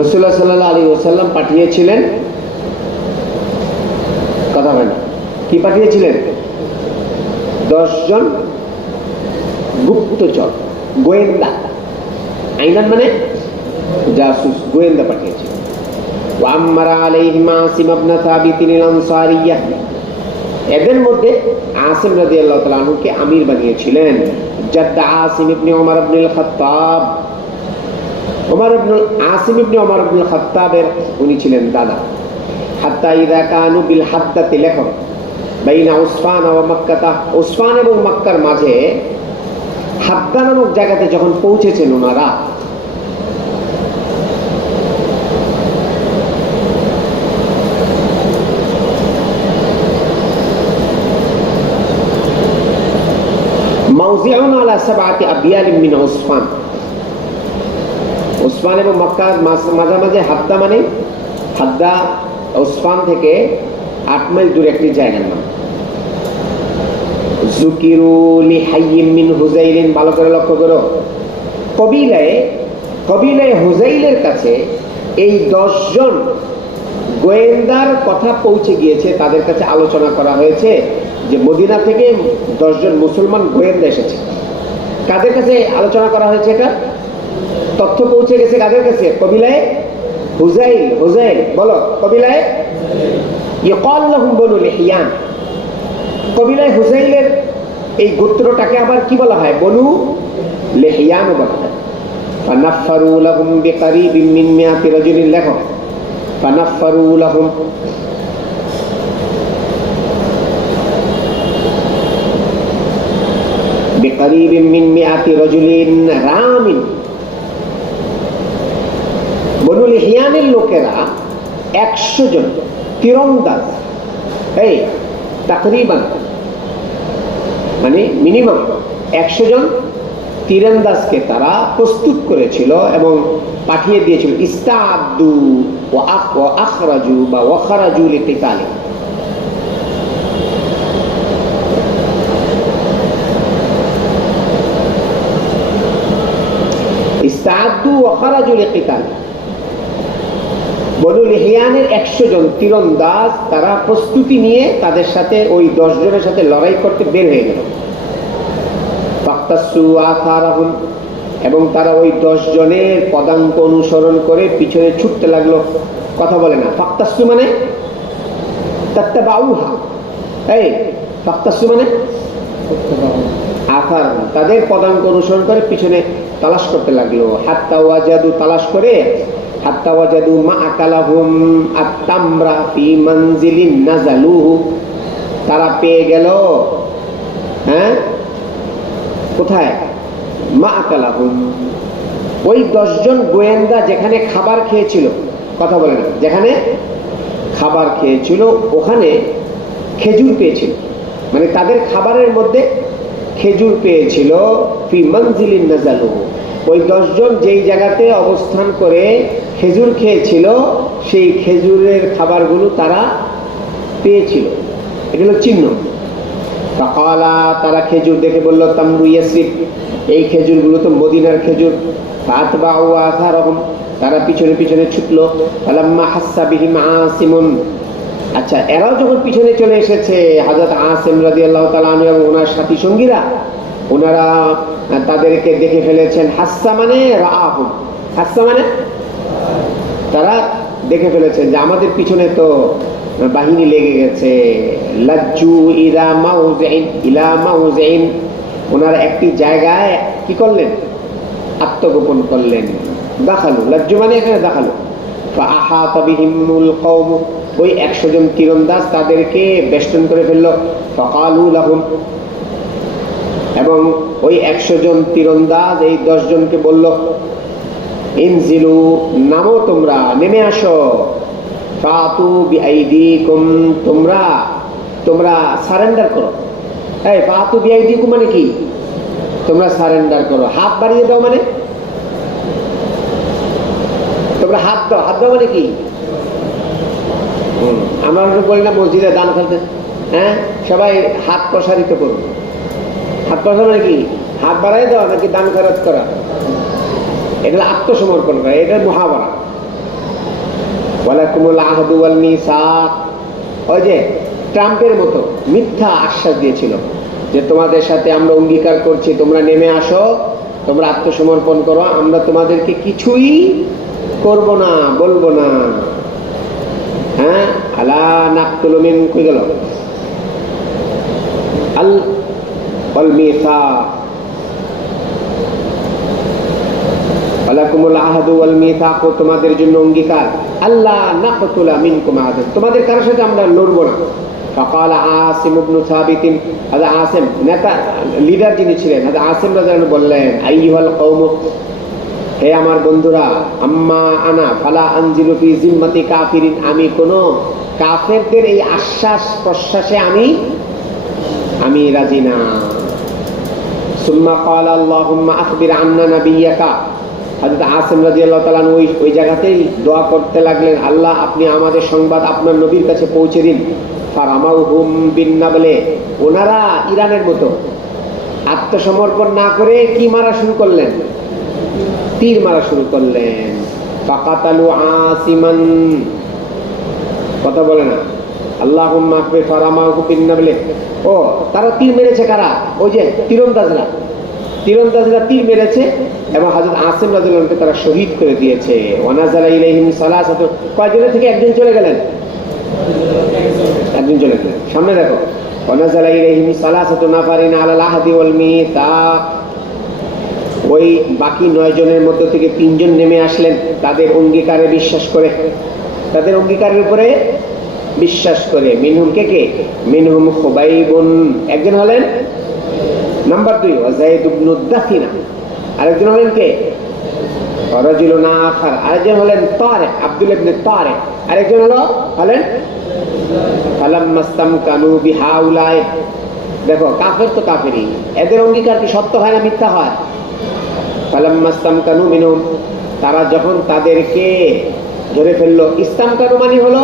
রাসূলুল্লাহ সাল্লাল্লাহু আলাইহি ওয়াসাল্লাম পাঠিয়েছিলেন, কথা হয় না, কি পাঠিয়েছিলেন? 10 জন গুপ্তচর, গোয়েন্দা। আইনান মানে জাসুস, গোয়েন্দা পাঠিয়েছিলেন। ওয়াম্মারা আলাইহিম আসিম ইবনে সাবিত আল-আনসারিয়্যাহ, এদের মধ্যে আসিম রাদিয়াল্লাহু তাআলা আনহুকে আমির বানিয়েছিলেন। জাদ্দা আসিম ইবনে ওমর ইবনে আল-খাত্তাব, আসিম ইবনে ওমর ইবনে আল-খাত্তাবের উনি ছিলেন দাদা। হাত্তা ইযা কানু বিল হাদ্দাতি, লেখো বাইনা উসফান ওয়া মক্কাতা, উসফান এবং মক্কার মাঝে হাদ্দা নামক জায়গাতে যখন পৌঁছেছেন ওনারা, মাউজিউন আলা সাবআতি আবিয়াল মিন উসফান, উসফান এবং মক্কার মাঝামাঝি হাদ্দা, মানে হাদ্দা উসফান থেকে 8 মাইল দূরে একটি জায়গার নাম। যুকিরু লিহাইয়্যিম মিন হুযাইলিন, ভালো করে লক্ষ্য করো, কবিলায়ে হুযাইলের কাছে এই 10 জন গোয়েন্দার কথা পৌঁছে গিয়েছে। তাদের কাছে আলোচনা করা হয়েছে যে মদিনা থেকে 10 জন মুসলমান গোয়েন্দা এসেছে। কাদের কাছে আলোচনা করা হয়েছে? এটা তথ্য পৌঁছে গেছে কাদের কাছে? কবিলায়ে হুযাইল, বলো কবিলায়ে ইয়কাল লাহুম বনু লিহিয়ান। কবিলায়ে হুযাইলের এই গোত্রটাকে আবার কি বলা হয়? বনু লিহিয়ান বলা হয়। ফানাফারু লাহুম বিকারিবিন মিন মিয়াতি রাজুলিন, লেখো ফানাফারু লাহুম, বিকারিবিন মিন মিয়াতি রাজুলিন রামিন, বনু লিহিয়ানের লোকেরা 100 জন তীরন্দাজ, এই তাকরিবান মানে মিনিমাম 100 জন তীরন্দাজকে তারা প্রস্তুত করেছিল এবং পাঠিয়ে দিয়েছিল। ইস্তাআদ্দু ওয়া আখরাজু বা ওয়াখারাজু লিকিতালি, ইস্তাআদ্দু ওয়া খারাজু লিকিতালি। বনু লিহিয়ানের 100 জন তীরন্দাজ তারা প্রস্তুতি নিয়ে তাদের সাথে ওই 10 জনের সাথে লড়াই করতে বের হয়ে গেল। ফাক্তাসু আথারাহুম, এবং তারা ওই 10 জনের পদাঙ্ক অনুসরণ করে পিছনে ছুটতে লাগলো। কথা বলে না, ফাক্তাসু মানে তাত্তাবাউহা, এই ফাক্তাসু মানে আথার, তাদের পদাঙ্ক অনুসরণ করে পিছনে তালাশ করতে লাগলো। হাত্তা ওয়াজাদু, তালাশ করে হাত্তা ওয়াজাদু মা আকালাহুম আত-তামরা ফি মানজিলিন নাযালুহু, তারা পেয়ে গেল, হ্যাঁ কোথায়, মা আকালাহুম ওই 10 জন গোয়েন্দা যেখানে খাবার খেয়েছিল, কথা বলে না, যেখানে খাবার খেয়েছিল ওখানে খেজুর পেয়েছিল, মানে তাদের খাবারের মধ্যে খেজুর পেয়েছিল। ফি মানজিলিন নাযালুহু, ওই 10 জন যেই জায়গাতে অবস্থান করে খেজুর খেয়েছিল সেই খেজুরের খাবারগুলো তারা পেয়েছিল, এগুলো চিহ্ন। ফাকালা, তারা খেজুর দেখে বলল তামরু ইয়াসরিব, এই খেজুরগুলো তো মদিনার খেজুর। ফাতবাউ আথারহুম, তারা পিছনে পিছনে ছুটলো। ফালাম্মা হাসসা বিহিম আসিমুন, আচ্ছা এরাও যখন পিছনে চলে এসেছে, হযরত আসিম রাদিয়াল্লাহু তাআলা আনহু এবং ওনার সাথী সঙ্গীরা, ওনারা তাদেরকে দেখে ফেলেছেন। হাসসা মানে রাআহুম, হাসসা মানে তারা দেখে ফেলেছেন যে আমাদের পিছনে তো বাহিনী লেগে গেছে। লাজ্জু ইলা মাউযিন, ওনারা একটি জায়গায় কি করলেন, আত্মগোপন করলেন। দাখালু, লাজ্জু মানে এখানে দাখালু। ফাআহাতা বিহিমুল কওম, ওই 100 জন তীরন্দাজ তাদেরকে বেষ্টন করে ফেলল। ফাকালু লাহুম, এবং ওই 100 জন তীরন্দাজ এই 10 জনকে বলল, ইনজিলু, নামো, তোমরা নেমে আসো। ফাতু বিআইদিকুম, তোমরা সারেন্ডার করো। এই ফাতু বিআইদিকুম মানে কি, তোমরা সারেন্ডার করো। হাত বাড়িয়ে দাও মানে, তোমরা হাত দাও, হাত দাও মানে কি, আমরা বলি না মসজিদে দান ফেলতে, হ্যাঁ সবাই হাত প্রসারিত করো। হাত প্রসার মানে কি, হাত বাড়াই দাও নাকি দান খরচ করা, এগুলো আত্মসমর্পণ করা, এটা মুহাওয়ারা। ওয়ালাকুমুল আহদু ওয়াল মিসাক, ওই যে ট্রাম্পের মতো মিথ্যা আশ্বাস দিয়েছিল যে তোমাদের সাথে আমরা অঙ্গীকার করছি, তোমরা নেমে আসো, তোমরা আত্মসমর্পণ করো, আমরা তোমাদেরকে কিছুই করব না, বলবো না। হ্যাঁ, আলা নাকতুলু মিন, কই গেল আল মিসাক, ওয়ালাকুমুল আহদু ওয়াল মিসাক, তোমাদের জন্য অঙ্গীকার, আল্লাহ নাকতুলা মিনকুম আহাদান, তোমাদের কারোর সাথে আমরা লড়ব না। ফাকাল আসিম ইবনে সাবিত, আজ আসিম নেতা লিডার যিনি ছিলেন, আজ আসিম রাদিয়াল্লাহু আনহু বললেন, আইয়ুহাল কওম, হে আমার বন্ধুরা, আম্মা আনা ফালা আনজিলু ফি জিম্মাতি কাফিরিন, আমি কোন কাফেরদের এই আশ্বাস প্রশ্বাসে আমি রাজি না। সুম্মা ক্বালা আল্লাহুম্মা আখবির আন্না নাবিয়্যাকা, হযরত আসিম রাদিয়াল্লাহু তাআলা ওই জায়গাতেই দোয়া করতে লাগলেন, আল্লাহ আপনি আমাদের সংবাদ আপনার নবীর কাছে পৌঁছে দিন। ফারামাউহুম বিন্নাবলে, ওনারা ইরানের মতো আত্মসমর্পণ না করে কি মারা শুরু করলেন, তীর মারা শুরু করলেন। ফাকাতালু আসিমান, কথা বলে না, আল্লাহুম্মা আকবির ফারামাউহু বিন্নাবলে, ও তারা তীর মেরেছে কারা, ওই যে তীরন্দাজরা তীর মেরেছে এবং হযরত আসিম রাদিয়াল্লাহু আনহু তারা শহীদ করে দিয়েছে। ওয়ানাজালা ইলাইহিম সালাসাতু, কয়জনের থেকে একজন চলে গেলেন, একজন চলে গেলেন। সামনে দেখো, ওয়ানাজালা ইলাইহিম সালাসাতু নাফারিন আলাল আহদি ওয়াল মিসাক, ওই বাকি 9 জনের মধ্য থেকে 3 জন নেমে আসলেন তাদের অঙ্গীকারে বিশ্বাস করে, তাদের অঙ্গীকারের উপরে বিশ্বাস করে। মিনহুম, কে মিনহুম খুবাইবুন, একজন হলেন নাম্বার 2 যায়েদ ইবনে দাফিনা, আরেকজন হলেন কে রাজুলুন আখার, আরেকজন হলেন তারিক, আব্দুল ইবনে তারিক, আরেকজন হলেন ফালাম্মাস্তামকানু বিহাউলাই। দেখো কাফের তো কাফেরই, এদের অঙ্গীকার কি সত্য হয় না মিথ্যা হয়? ফালাম্মাস্তামকানু মিনহুম, তারা যখন তাদেরকে ধরে ফেললো, ইস্তামকানু মানে হলো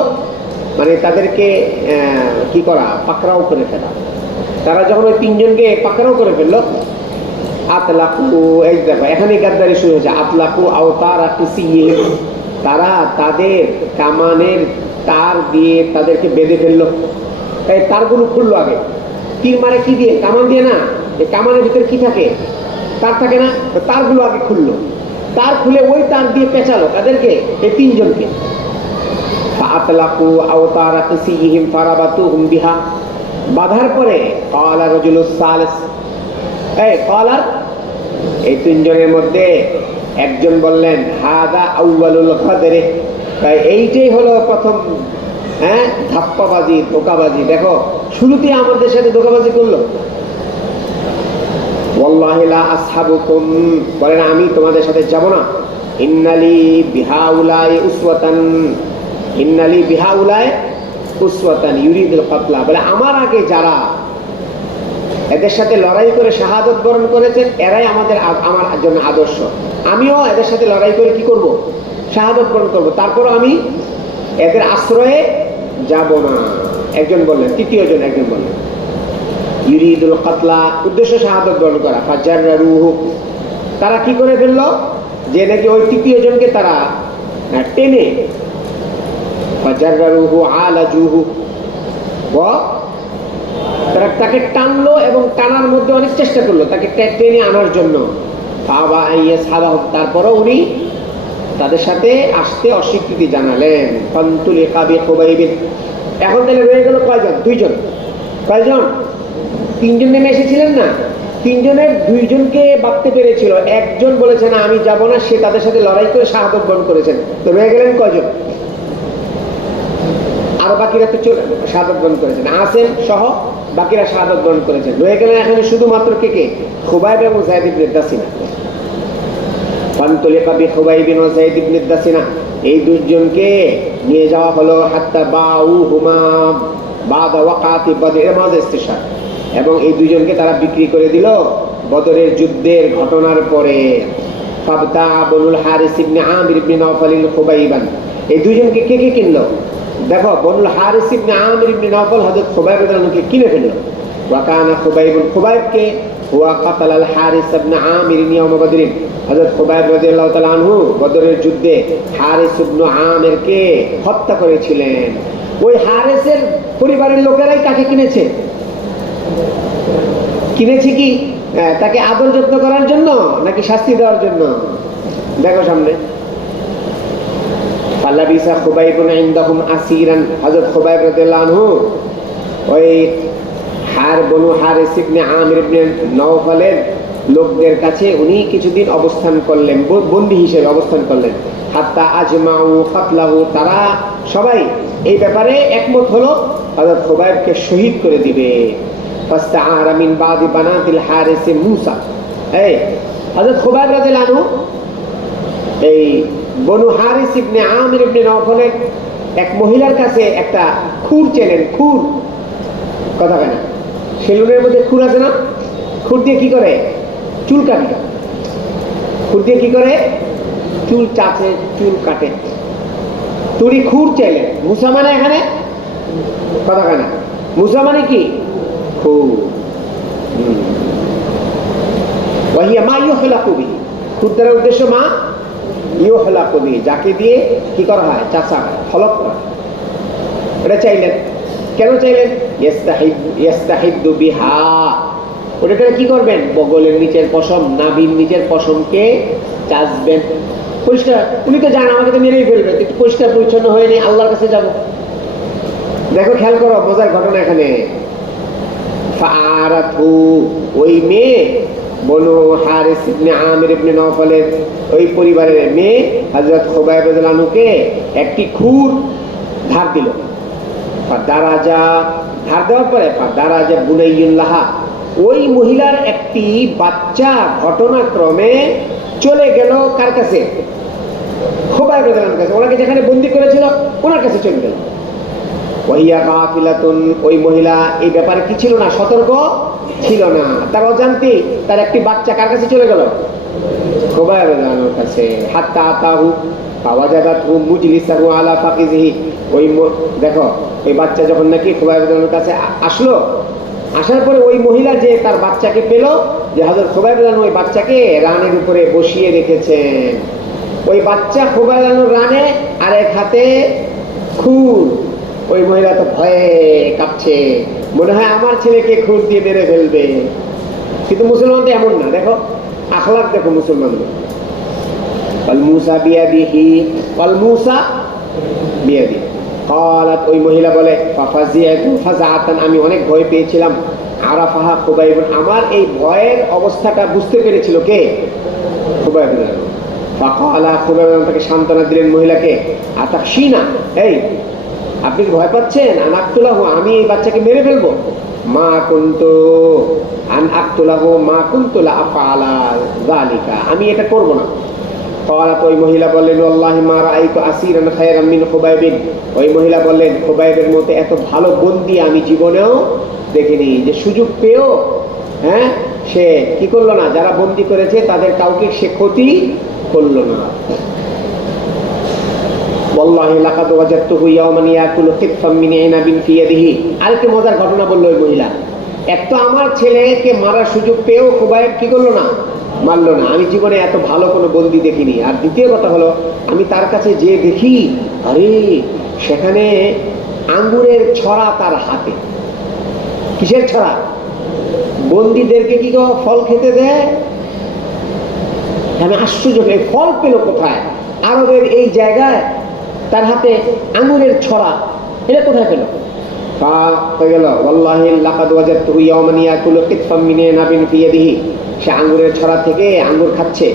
মানে তাদেরকে কি করা, পাকড়াও করে ফেলা। তারা যখন ওই তিনজনকে পাকড়াও করে ফেললো, আতলাকু, এই দেখো এখানে গাদ্দারি শুরু হয়েছে, আতলাকু আওতারা কিসিয়িহিম, তারা তাদের কামানের তার দিয়ে তাদেরকে বেঁধে ফেললো। এই তারগুলো খুললো আগে, তীর মারে কি দিয়ে? কামান দিয়ে না। এই কামানের ভিতরে কি থাকে? তার থাকে না, তো তারগুলো আগে খুললো। তার খুলে ওই তার দিয়ে পেঁচালো তাদেরকে, এই তিনজনকে। ফাআতলাকু আওতারা কিসিয়িহিম ফারাবাতুহুম বিহা, বাঁধার পরে ক্বালা রাজুলুস সালিস, এই তিনজনের মধ্যে একজন বললেন হাদা আউয়ালুল গাদরি, এইটাই হলো প্রথম ধাপ্পাবাজি, ধোঁকাবাজি। দেখো শুরুতেই আমাদের সাথে ধোঁকাবাজি করলো। ওয়াল্লাহি লা আসহাবুকুম, বলেন আমি তোমাদের সাথে যাব না। ইন্নালি বিহাউলাই উসওয়াতান, ইন্নালি বিহাউলাই উসওয়াতান ইউরিদুল কাতলা, বলে আমার আগে যারা এদের সাথে লড়াই করে শাহাদত বরণ করেছেন এরাই আমার জন্য আদর্শ। আমিও এদের সাথে লড়াই করে কি করব? শাহাদত বরণ করব, তারপরও আমি এদের আশ্রয়ে যাব না। একজন বললেন, তৃতীয়জন একজন বললেন ইউরিদুল কাতলা, উদ্দেশ্য শাহাদত বরণ করা। ফাজাররুহু, তারা কি করে ফেললো? যে নাকি ওই তৃতীয়জনকে তারা টেনে, ফাজাররুহু আলাজুহু, তারা তাকে টানলো এবং টানার মধ্যে অনেক চেষ্টা করলো তাকে টেনে আনার জন্য। তারপরও উনি তাদের সাথে আসতে অস্বীকৃতি জানালেন। এখন তাহলে রয়ে গেল কয়জন? দুইজন। কয়জন? তিনজন নেমে এসেছিলেন না, তিনজনের দুইজনকে বাঁধতে পেরেছিল, একজন বলেছে না আমি যাব না, সে তাদের সাথে লড়াই করে শাহাদত বরণ করেছেন। তো রয়ে গেলেন কয়জন? আর বাকিরা তো শাহাদত বরণ করেছেন, আসেন সহ বাকিরা শাহাদত বরণ করেছেন। রয়ে গেলেন এখানে শুধুমাত্র কে? খুবাইব এবং যায়েদ ইবনে দাসিনা। ফানতুলিকা বিখুবাইব ওয়া যায়েদ ইবনে দাসিনা, এই দুইজনকে নিয়ে যাওয়া হলো হাত্তা বাউহুমা বাদা ওয়াকাতি বদর, এর মাঝে ইস্তিশার, এবং এই দুইজনকে তারা বিক্রি করে দিল বদরের যুদ্ধের ঘটনার পরে। ফাবতা বনুল হারিস ইবনে আমির ইবনে নওফল খুবাইবান, এই দুইজনকে কে কে কিনলো? দেখো বনুল হারিস ইবনে আমির ইবনে নওফল হযরত খুবাইব রাদিয়াল্লাহু আনহুকে কিনে ফেললো। ওয়া কানা খুবাইবুন, খুবাইবকে হুয়া কাতাল আল হারিস ইবনে আমির ইয়াউম বদর, হযরত খুবাইব রাদিয়াল্লাহু তাআলা আনহু বদরের যুদ্ধে হারিস ইবনে আমিরকে হত্যা করেছিলেন। ওই হারিসের পরিবারের লোকেরাই কাকে কিনেছে? কিনেছে কি তাকে আদর যত্ন করার জন্য নাকি শাস্তি দেওয়ার জন্য? দেখো সামনে, ফালাবিসা খুবাইবুন ইনদাহুম আসিরান, হযরত খুবাইব রাদিয়াল্লাহু আনহু ওই বনু হারিস ইবনে আমির ইবনে নওফলের লোকদের কাছে উনি কিছুদিন অবস্থান করলেন, বন্দী হিসেবে অবস্থান করলেন। হাত্তা আজমাউ কাতলাহু, তারা সবাই এই ব্যাপারে একমত হলো হযরত খুবাইবকে শহীদ করে দিবে। ফাস্তাআরা মিন বাদি বানাতিল হারিস মুসা, এই হযরত খুবাইব রাদিয়াল্লাহু আনহু এই বনু হারিস ইবনে আমির ইবনে নওফলের এক মহিলার কাছে একটা খুর চেলেন। খুর, কথা কেন, সেলুনের মধ্যে খুর আছে না? খুর দিয়ে কি করে? চুল কাটে। খুর দিয়ে কি করে? চুল চাচে, চুল কাটে। তুই খুর চাইলেন। মুসা মানে এখানে কথা কেন, মুসা মানে কি? খুর। ওয়াহিয়া মা ইউহলাকু বিহি, খুর দ্বারা উদ্দেশ্য মা ইউহলাকু বিহি, যাকে দিয়ে কি করা হয়? চাচা ফলক করা। এটা চাইলেন। কেন চাইলেন? ইস্তাহিদ্দু বিহা, ওটা কি করবেন? বগলের নিচের পশম, নাভির নিচের পশমকে চাচবেন, পরিষ্কার। উনি তো জানেন আমাকে তো মেরেই ফেলবে, একটু পরিষ্কার পরিচ্ছন্ন হয়ে নিয়ে আল্লাহর কাছে যাব। দেখো খেয়াল করো মজার ঘটনা এখানে। ফাআরাতহু, ওই মেয়ে বনু হারিস ইবনে আমির ইবনে নওফলের ওই পরিবারের মেয়ে হযরত খুবাইব রাদিয়াল্লাহু আনহুকে একটি খুর ধার দিল। ফাদারাজা, ধার দেওয়ার পরে ফাদারাজা বুনাইয়ুল্লাহা, ওই মহিলার একটি বাচ্চা ঘটনাক্রমে চলে গেল কার কাছে? খুবাইব রাদিয়াল্লাহু আনহুর কাছে, ওনাকে যেখানে বন্দী করেছিল ওনার কাছে চলে গেল। ওয়াহিয়া গাফিলাতুন, ওই মহিলা এই ব্যাপারে কি ছিল না, সতর্ক ছিল না। তার অজান্তে তার একটি বাচ্চা কার কাছে চলে গেল? খুবাইব রাদিয়াল্লাহু আনহুর কাছে। হাত্তা আতাহু ফাওয়াজাদাতহু মুজলিসাহু আলা ফাকিজিহি। ওই দেখো, ওই বাচ্চা যখন নাকি খুবাইব রাদিয়াল্লাহু আনহুর কাছে আসলো, আসার পরে ওই মহিলা যে তার বাচ্চাকে পেল, যে হযরত খুবাইব রাদিয়াল্লাহু আনহু ওই বাচ্চাকে রানের উপরে বসিয়ে রেখেছেন। ওই বাচ্চা খুবাইব রাদিয়াল্লাহু আনহুর রানে, আর এক হাতে খুর। ওই মহিলা তো ভয়ে কাঁপছে, মনে হয় আমার ছেলেকে খুর দিয়ে মেরে ফেলবে। কিন্তু মুসলমান তো এমন না, দেখো আখলাক দেখো মুসলমানদের। ওয়াল মুসা বিয়াদিহি, ওয়াল মুসা বিয়াদিহি। ক্বালাত, ওই মহিলা বলে, ফাফাজিআতু ফাজাআতান, আমি অনেক ভয় পেয়েছিলাম। আরাফাহা খুবাইব, আমার এই ভয়ের অবস্থাটা বুঝতে পেরেছিল কে? খুবাইব। ফাকালা, খুবাইব তাকে সান্ত্বনা দিলেন মহিলাকে, আতাখশিনা, এই আপনি ভয় পাচ্ছেন? আনাকতুলাহু, আমি এই বাচ্চাকে মেরে ফেলবো? মা কুনতু আন আকতুলাহু মা কুনতু লা আফআলা যালিকা, আমি এটা করব না। ক্বালাত, ওই মহিলা বললেন, ওয়াল্লাহি মা রাআইতু আসীরান খায়রাম মিন খুবাইবিন। ওই মহিলা বললেন, খুবাইবের মতো এত ভালো বন্দী আমি জীবনেও দেখিনি, যে সুযোগ পেয়েও সে কি করলো না, যারা বন্দী করেছে তাদের কাউকে সে ক্ষতি করলো না। ওয়াল্লাহি লাকাদ ওয়াজাদতুহু ইয়াওমান ইয়াকুলু খিতফাম মিন ইনাবিন ফি ইয়াদিহি। আরেকটা মজার ঘটনা বলল ওই মহিলা, এক তো আমার ছেলেকে মারার সুযোগ পেয়েও খুবাইব কি করলো না, মারলো না। আমি জীবনে এত ভালো কোনো বন্দী দেখিনি। আর দ্বিতীয় কথা হলো, আমি তার কাছে যে দেখি, আরে সেখানে আঙ্গুরের ছড়া তার হাতে। কিসের ছড়া? বন্দীদেরকে কি ফল খেতে দেয়। আমি আশ্চর্য, এই ফল পেল কোথায়? আরবের এই জায়গায় তার হাতে আঙ্গুরের ছড়া, এটা কোথায় পেল? সে আঙ্গুরের ছড়া থেকে আঙ্গুর খাচ্ছে।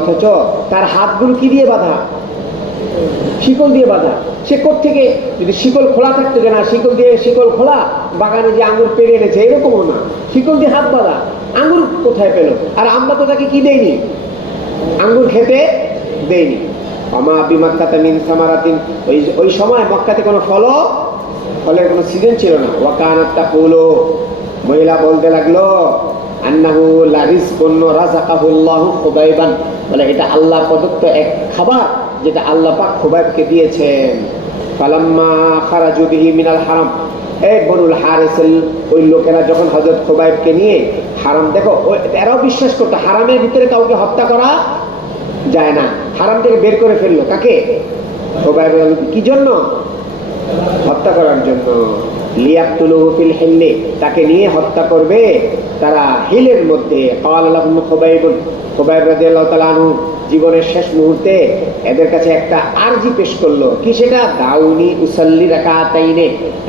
অথচ তার হাতগুলো কি দিয়ে বাঁধা? শিকল দিয়ে বাঁধা। সে কোত্থেকে, যদি শিকল খোলা থাকতো, যে না শিকল দিয়ে, শিকল খোলা বাগানে যে আঙ্গুর পেরে এনেছে, এরকমও না, শিকল দিয়ে হাত বাঁধা। আঙ্গুর কোথায় পেল? আর আমরা তো তাকে কি দেইনি, আঙ্গুর খেতে দেইনি। আমা বিমাক্কাতা মিন সামারাতিন, ওই সময় মক্কাতে কোনো ফলের কোনো সিজন ছিল না। ওয়াকানাত তাকুলু, মহিলা বলতে লাগলো, আন্নাহু লা রিজকুন রাযাকাহুল্লাহু খুবাইবান, বলে এটা আল্লাহ প্রদত্ত এক খাবার, যেটা আল্লাহ পাক খুবাইবকে দিয়েছেন। ফালাম্মা খারাজু বিহি মিনাল হারাম, এই বনুল হারিসের ওই লোকেরা যখন হযরত খুবাইবকে নিয়ে হারাম, দেখো এরাও বিশ্বাস করতো হারামের ভিতরে কাউকে হত্যা করা যায় না, হারাম থেকে বের করে ফেললো। কাকে? খুবাইব। কি জন্য? হত্যা করার জন্য। লিয়াকতুলুহু ফিল হিল্লি, তাকে নিয়ে হত্যা করবে তারা হিলের মধ্যে। ক্বালা লাহুম খুবাইব, খুবাইব রাদিয়াল্লাহু তাআলা আনহু জীবনের শেষ মুহূর্তে এদের কাছে একটা আরজি পেশ করলো। কি সেটা? দাউনি উসাল্লি রাকাতাইনে,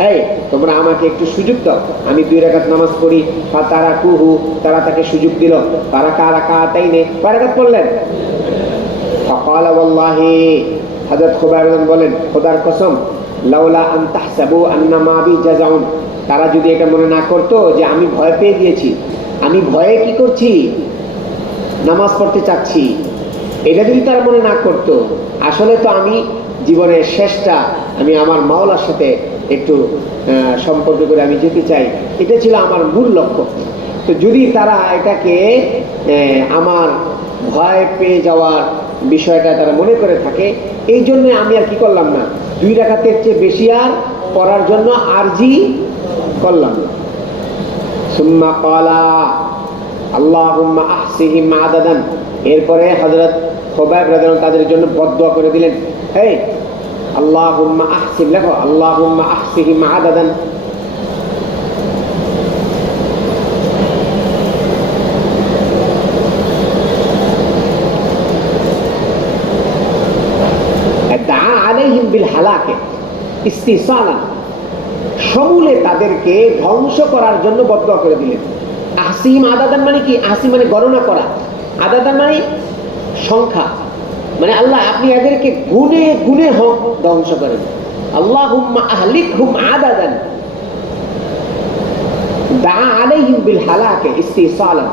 এই তোমরা আমাকে একটু সুযোগ দাও, আমি 2 রাকাত নামাজ পড়ি। ফাতারাকুহু, তারা তাকে সুযোগ দিল। ফারাকা রাকাতাইনে, কয় রাকাত পড়লেন? ফাকালা ওয়াল্লাহি, হযরত খুবাইব বলেন, খোদার কসম, লাউলা আন তাহসাবু আন্নামা বি জাযাউন, তারা যদি এটা মনে না করতো যে আমি ভয় পেয়ে গিয়েছি, আমি ভয়ে কি করছি, নামাজ পড়তে চাচ্ছি, এটা যদি তারা মনে না করতো, আসলে তো আমি জীবনের শেষটা আমি আমার মাওলার সাথে একটু সম্পর্ক করে আমি যেতে চাই, এটা ছিল আমার মূল লক্ষ্য। তো যদি তারা এটাকে আমার ভয় পেয়ে যাওয়ার বিষয়টা তারা মনে করে থাকে, এই জন্য আমি আর কি করলাম না, 2 রাকাতের চেয়ে বেশি আর পড়ার জন্য আরজি করলাম না। সুম্মা ক্বালা আল্লাহুম্মা আহসিহিম আদাদান, এরপরে হযরত খুবাইব রাদিয়াল্লাহু তাদের জন্য বদদুয়া করে দিলেন, এই আল্লাহুম্মা আহসিন, লেখো আল্লাহুম্মা আহসিহিম আদাদান। দাআ আলাইহিম বিল হালাকে ইস্তিসালান, সমূলে তাদেরকে ধ্বংস করার জন্য বদদুয়া করে দিলেন। আহসিহিম আদাদান মানে কি? আহসি মানে গণনা করা, আদাদান মানে সংখ্যা, মানে আল্লাহ আপনি এদেরকে গুনে গুনে ধ্বংস করেন। আল্লাহুম্মা আহলিকহুম আদাদান, দাআ আলাইহিম বিল হালাকে ইস্তিসালান।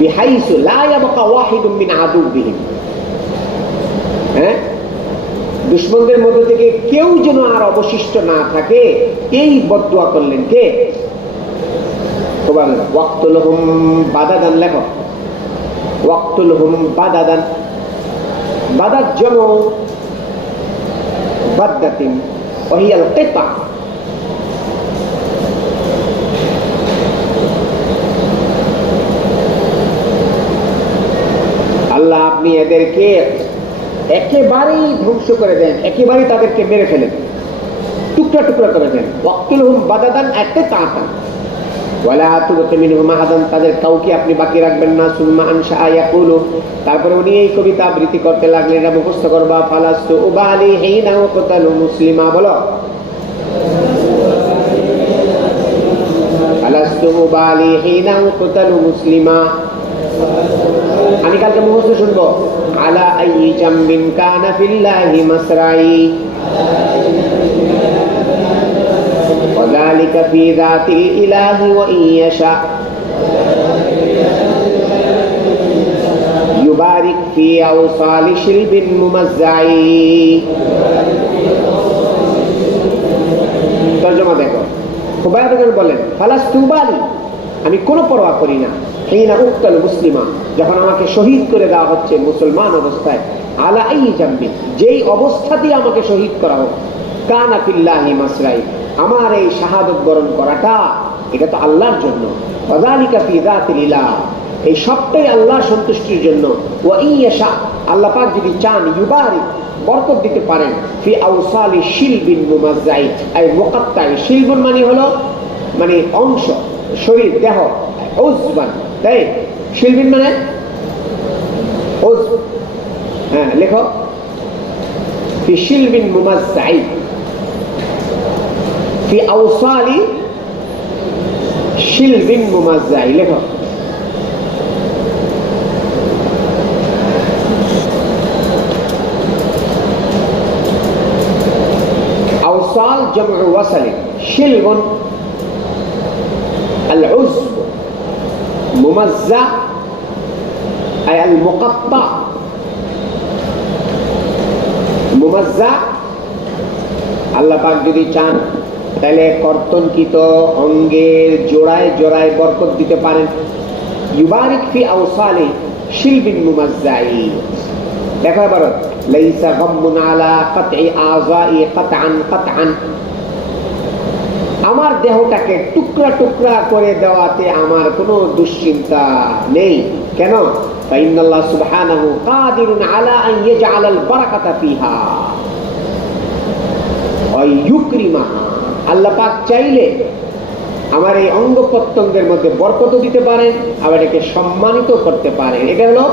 বিহাইসু লা ইয়াবকা ওয়াহিদুম মিন আদুবিহিম, হ্যাঁ, দুশমনদের মধ্যে থেকে কেউ যেন আর অবশিষ্ট না থাকে, এই বদদুয়া করলেন কে? ওয়াক্তুলহুম বাদাদান, লেখো ওয়াক্তুলহুম বাদাদান, বাদাদ জামু বাদদাতিন ওয়া হিয়াল কিতা। আল্লাহ আপনি এদেরকে একেবারেই ধ্বংস করে দেন, একেবারেই তাদেরকে মেরে ফেলেন, টুকরা টুকরা করে দেন। ওয়াক্তুলহুম বাদাদান একটা তাতান ওয়ালা তুবকি মিনহুম আহাদান, তাদের কাউকে আপনি বাকি রাখবেন না। সুম্মা আনশা ইয়াকুলু, তারপরে উনি এই কবিতা আবৃত্তি করতে লাগলেন, এটা মুখস্থ করবা। ফালাস্তু উবালি হিনা ওয়াকতালু মুসলিমা, বলো ফালাস্তু উবালি হিনা ওয়াকতালু মুসলিমা। আমি কালকে মুখস্থ শুনবো। আলা আইয়ি জামবিন কানা ফিল্লাহি মাসরাই وذلك في ذات الإله وإن يشاء يبارك في أوصال شلب ممزع। তরজমা দেখো, খুবাইব বলেন ফালাস্তু উবালি, আমি কোনো পরোয়া করি না, হিনা উক্তাল মুসলিমা, যখন আমাকে শহীদ করে দেওয়া হচ্ছে মুসলমান অবস্থায়, আলা আইয়ি জামবিন, যেই অবস্থাতেই আমাকে শহীদ করা হোক, কানা ফিল্লাহি মাসরাই, আমার এই শাহাদত বরণ করাটা এটা তো আল্লাহর জন্য। ওয়াযালিকা ফি যাতিল ইলাহ, এই সবটাই আল্লাহর সন্তুষ্টির জন্য। ওয়া ইয়াশা, আল্লাহ পাক যদি চান, ইউবারিক, বরকত দিতে পারেন, ফি আওসালি শিলবিন মুমাজ্জাই, এই মুকাত্তাই, শিলবুন মানে হলো মানে অংশ, শরীর, দেহ, উজবান, তাই শিলবিন মানে উজ, হ্যাঁ লেখো ফি শিলবিন মুমাজ্জাই في أوصال شلب ممزع، লেখো أوصال جمع وصل، شلب العزب، ممزع أي المقطع، মুমাজ্জা, আল্লাহ পাক যদি চান তাহলে কর্তনকৃত অঙ্গের জোড়ায় জোড়ায় বরকত দিতে পারেন। ইউবারিক ফি আওসালি শিলবিন মুমাজ্জাই, দেখো এবার লাইসা গাম্মুন আলা কাতঈ আযাই কাতআন কাতআন, আমার দেহটাকে টুকরা টুকরা করে দেওয়াতে আমার কোনো দুশ্চিন্তা নেই। কেন? ফাইন্নাল্লাহ সুবহানাহু কাদিরুন আলা আন ইয়াজআলাল বারাকাতা ফিহা ওয়া ইউকরিমাহা, আল্লাহ পাক চাইলে আমার এই অঙ্গ প্রত্যঙ্গের মধ্যে বরকত দিতে পারেন, আবার এটাকে সম্মানিত করতে পারেন। এটা হলো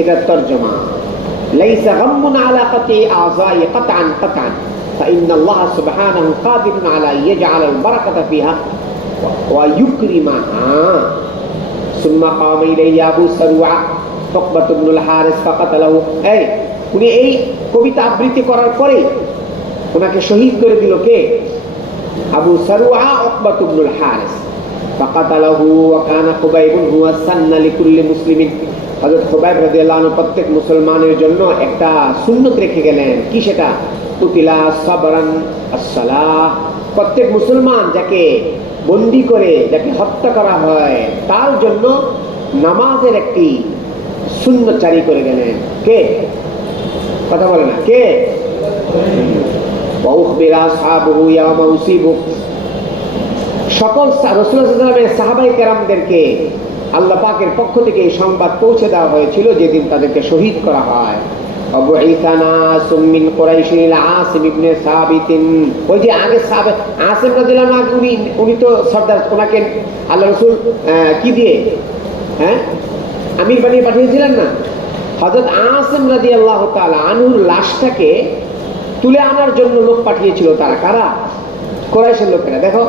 এটার তরজমা। লাইসা গাম্মুন আলা কাতঈ আযাই কাতআন কাতআন ফাইন্নাল্লাহ সুবহানাহু কাদিরুন আলা ইয়াজআলাল বারাকাতা ফিহা ওয়া ইউকরিমাহা। সুম্মা কামা ইলাইহি আবু সারওয়া উকবাত ইবনুল হারিস ফাকাতালাহু, এই উনি এই কবিতা আবৃত্তি করার পরে ওনাকে শহীদ করে দিল কে? আবু সারওয়া উকবাত ইবনুল হারিস ফাকাতালাহু ওয়া কানা খুবাইবুন হুয়া সান্না লিকুল্লি মুসলিমিন। হযরত খুবাইব রাদিয়াল্লাহু আনহু প্রত্যেক মুসলমানের জন্য একটা সুন্নত রেখে গেলেন। কি সেটা? কুতিলা সাবরান as-সালাহ, প্রত্যেক মুসলমান যাকে বন্দী করে, যাকে হত্যা করা হয়, তার জন্য নামাজের একটি সুন্নত জারি করে গেলেন। কে? কথা বলে না কে? সকল রাসূলুল্লাহ সাল্লাল্লাহু আলাইহি ওয়াসাল্লামের সাহাবায়ে কেরামদেরকে আল্লাহ পাকের পক্ষ থেকে এই সংবাদ পৌঁছে দেওয়া হয়েছিল যেদিন তাদেরকে শহীদ করা হয়। আবু ঈসানা সুমিন কুরাইশিল আসিম ইবনে সাবিত, ওই যে আগে সাহাবা আসিম রাদিয়াল্লাহু আনহু, উনি তো সর্দার, ওনাকে আল্লাহ রাসূল কি দিয়ে, হ্যাঁ, আমির বানিয়ে পাঠিয়েছিলেন না? হযরত আসিম রাদিয়াল্লাহু তাআলা আনহুর লাশটাকে তুলে আনার জন্য লোক পাঠিয়েছিল। তারা কারা? কুরাইশের লোকেরা। দেখো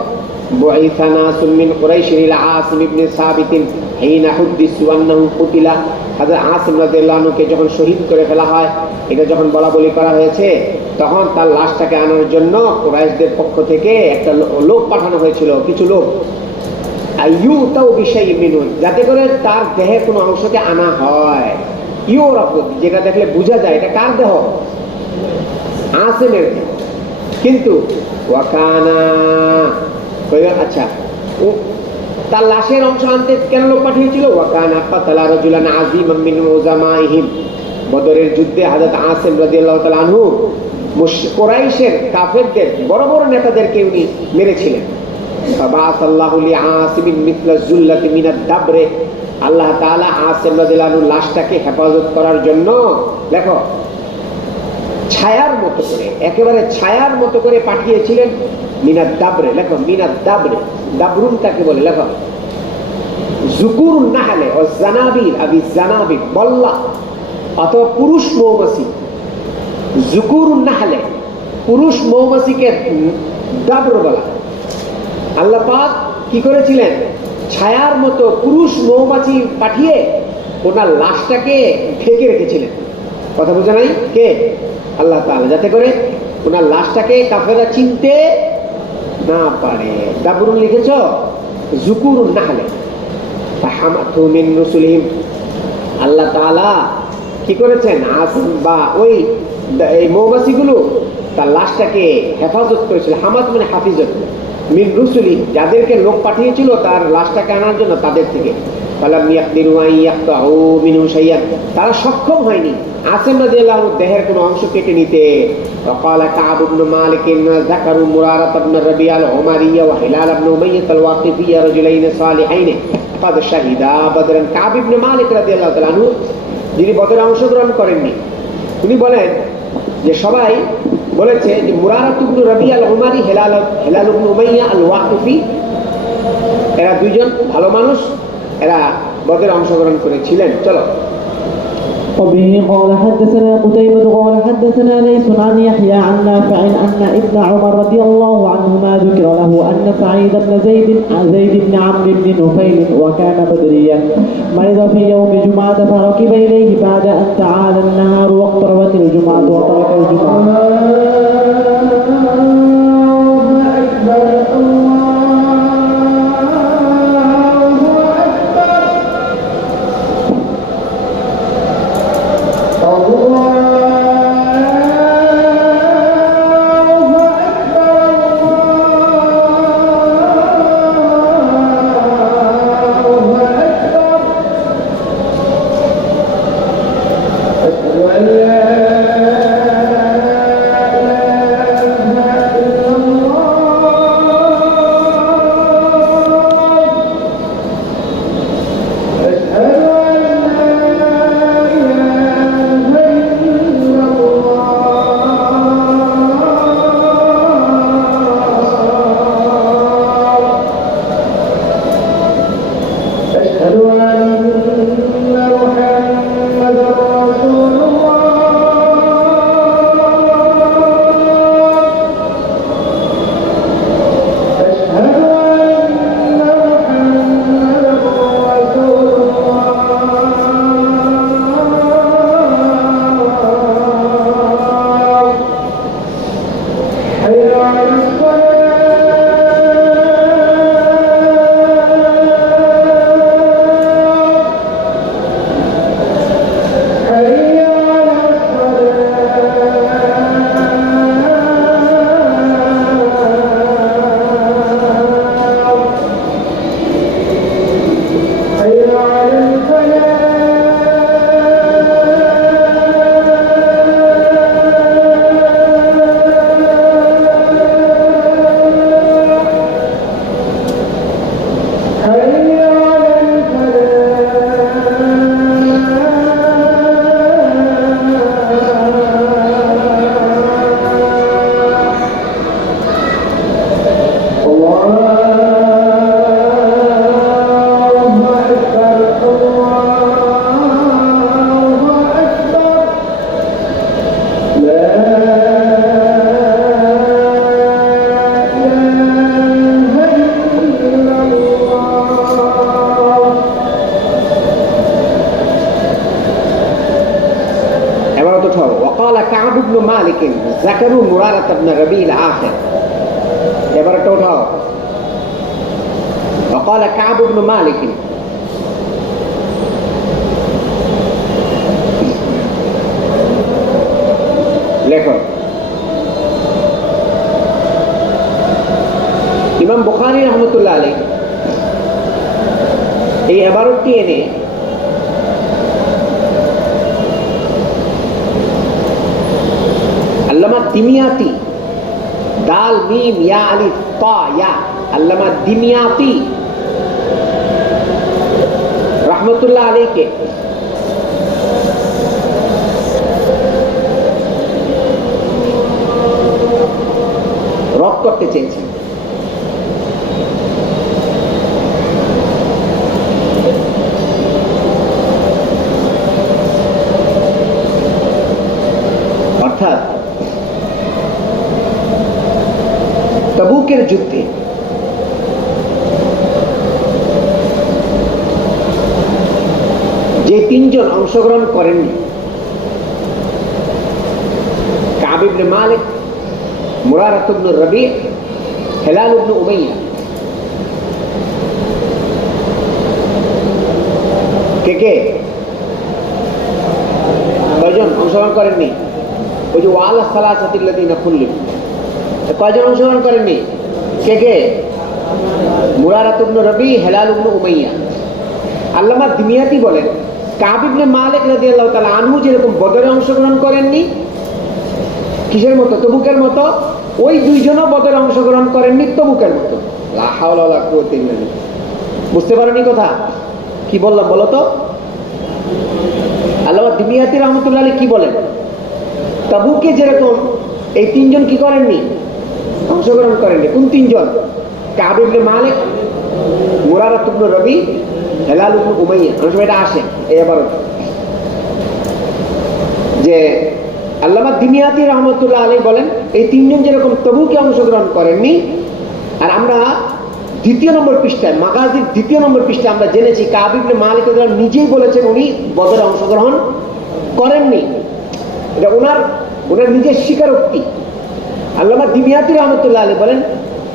বুইসানা সুমিন কুরাইশিল আসিম ইবনে সাবিত হিনা হুদিসু আন্নাহু কুতিলা, হযরত আসিম রাদিয়াল্লাহু আনহুকে যখন শহীদ করে ফেলা হয়, এটা যখন বলাবলি করা হয়েছে, তখন তার লাশটাকে আনার জন্য কুরাইশদের পক্ষ থেকে একটা লোক পাঠানো হয়েছিল, কিছু লোক। আইয়ুতাউ বিশাইইন মিনহু, যাতে করে তার দেহের কোনো অংশকে আনা হয়। ইউরাফু, যেটা দেখলে বোঝা যায় এটা কার দেহ, আসিমের দেহ। কিন্তু ওয়াকানা, আচ্ছা তার লাশের অংশ আনতে কেন লোক পাঠিয়েছিল? ওয়াকানা কাতালা রাজুলান আযীমান মিন উযামাইহিম, বদরের যুদ্ধে হযরত আসিম রাদিয়াল্লাহু তাআলা আনহু কুরাইশের কাফেরদের বড় বড় নেতাদেরকে উনি মেরেছিলেন। ফাবাসাল্লাহু লিআসিমিন মিথলা যুল্লাতি মিনাদ দাবরে, আল্লাহ তাআলা আসিম রাদিয়াল্লাহু আনহুর লাশটাকে হেফাজত করার জন্য, দেখো ছায়ার মতো করে, একেবারে ছায়ার মতো করে পাঠিয়েছিলেন। মিনাদ দাবরে, লেখো মিনাদ দাবরে, দাবরুন কাকে বলে লেখো। যুকুরুন নাহলে ও জানাবির, আবি জানাবির বল্লা অথবা পুরুষ মৌমাছি। যুকুরুন নাহলে, পুরুষ মৌমাছিকে দাবর বলা। আল্লাহ পাক কি করেছিলেন? ছায়ার মতো পুরুষ মৌমাছি পাঠিয়ে ওনার লাশটাকে ঢেকে রেখেছিলেন। কথা বোঝা নাই? কে? আল্লাহ তাআলা, যাতে করে ওনার লাশটাকে কাফেররা চিনতে না পারে। দাবরুন লিখেছ যুকুরুন নাহলে। ফাহামাতু মিন রুসুলিহিম, আল্লাহ তাআলা কি করেছেন? আসিম বা ওই এই মৌমাছিগুলো তার লাশটাকে হেফাজত করেছিল। হামাত মানে হাফিজত। মিন রুসুলি, যাদেরকে লোক পাঠিয়েছিল তার লাশটাকে আনার জন্য, তাদের থেকে। ফালাম ইয়াকদিরু আন ইয়াকতাউ মিনহু শাইআন, তারা সক্ষম হয়নি আসিম রাদিয়াল্লাহু আনহু দেহের কোনো অংশ কেটে নিতে। وقال كعب بن مالك ذكروا مرارة بن الربيع العمري وهلال بن أمية الواقفي رجلين صالحين قد شهدا بدرا। কাব ইবনে মালিক রাদিয়াল্লাহু তাআলা আনহু, যিনি বদরে অংশগ্রহণ করেননি, উনি বলেন যে সবাই বলেছে যে মুরারাত ইবনে রবিয়া আল উমারি, হেলাল ইবনে উমাইয়া আল ওয়াকিফি, এরা দুইজন ভালো মানুষ, এরা বদরে অংশগ্রহণ করেছিলেন। চলো। وبه قال حدثنا قتيبة قال حدثنا ليس عن يحيى عن نافع أن ابن عمر رضي الله عنهما ذكر له أن سعيد بن زيد بن عمرو بن نفيل وكان بدريا مرض في يوم جمعة فركب إليه بعد أن تعالى النهار واقتربت الجمعة وترك الجمعة. وقال كعب بن مالك ذكروا مرارة بن ربيع الآخر. এবারে উঠাও। وقال كعب ইবনে মালিক। লেখো ইমাম বুখারী রহমতুল্লাহ আলাইহি এই ইবারতটি এনে আল্লামা দিমিয়াতি, দাল মিম ইয়া আলিফ তা ইয়া, আল্লামা দিমিয়াতি রহমতুল্লাহ আলাইহিকে রদ করতে চেয়েছেন। অর্থাৎ তাবুকের যুদ্ধে যে তিনজন অংশগ্রহণ করেননি, কাব ইবনে মালিক, মুরারা ইবনে রবি, হেলাল ইবনে উমাইয়া, কে কে কয়জন অংশগ্রহণ করেননি? ওই যে ওয়ালা সালাসাতিল্লাযিনা খুল্লিফু, কয়জন অংশগ্রহণ করেননি? কে কে? মুরারা ইবনে রবি, হেলাল ইবনে উমাইয়া। আল্লামা দিমিয়াতি বলেন কাব ইবনে মালিক রাদিয়াল্লাহু তাআলা আনহু যেরকম বদরে অংশগ্রহণ করেননি, কিসের মতো? তবুকের মতো। ওই দুইজনও বদরে অংশগ্রহণ করেননি তবুকের মতো। লা হাওলা ওয়ালা কুওয়াতা ইল্লা বিল্লাহ। বুঝতে পারেননি কথা? কি বললাম বলো তো? আল্লামা দিমিয়াতি রহমতুল্লাহ আলাইহি কি বলেন? তাবুকে যেরকম এই তিনজন কি করেননি? অংশগ্রহণ করেননি। কোন তিনজন? কাব ইবনে মালিক, মুরারা ইবনে রবি, হেলাল ইবনে উমাইয়া। অনেক সময় এটা আসে এই ইবারত যে আল্লামা দিমিয়াতি রহমতুল্লাহ আলাইহি বলেন এই তিনজন যেরকম তাবুকে অংশগ্রহণ করেননি, আর আমরা দ্বিতীয় নম্বর পৃষ্ঠায়, মাগাজির দ্বিতীয় নম্বর পৃষ্ঠায় আমরা জেনেছি কাব ইবনে মালিক নিজেই বলেছেন উনি বদরে অংশগ্রহণ করেননি। এটা ওনার নিজের স্বীকারোক্তি। আল্লামা দিমিয়াতি রহমতুল্লাহ আলাইহি বলেন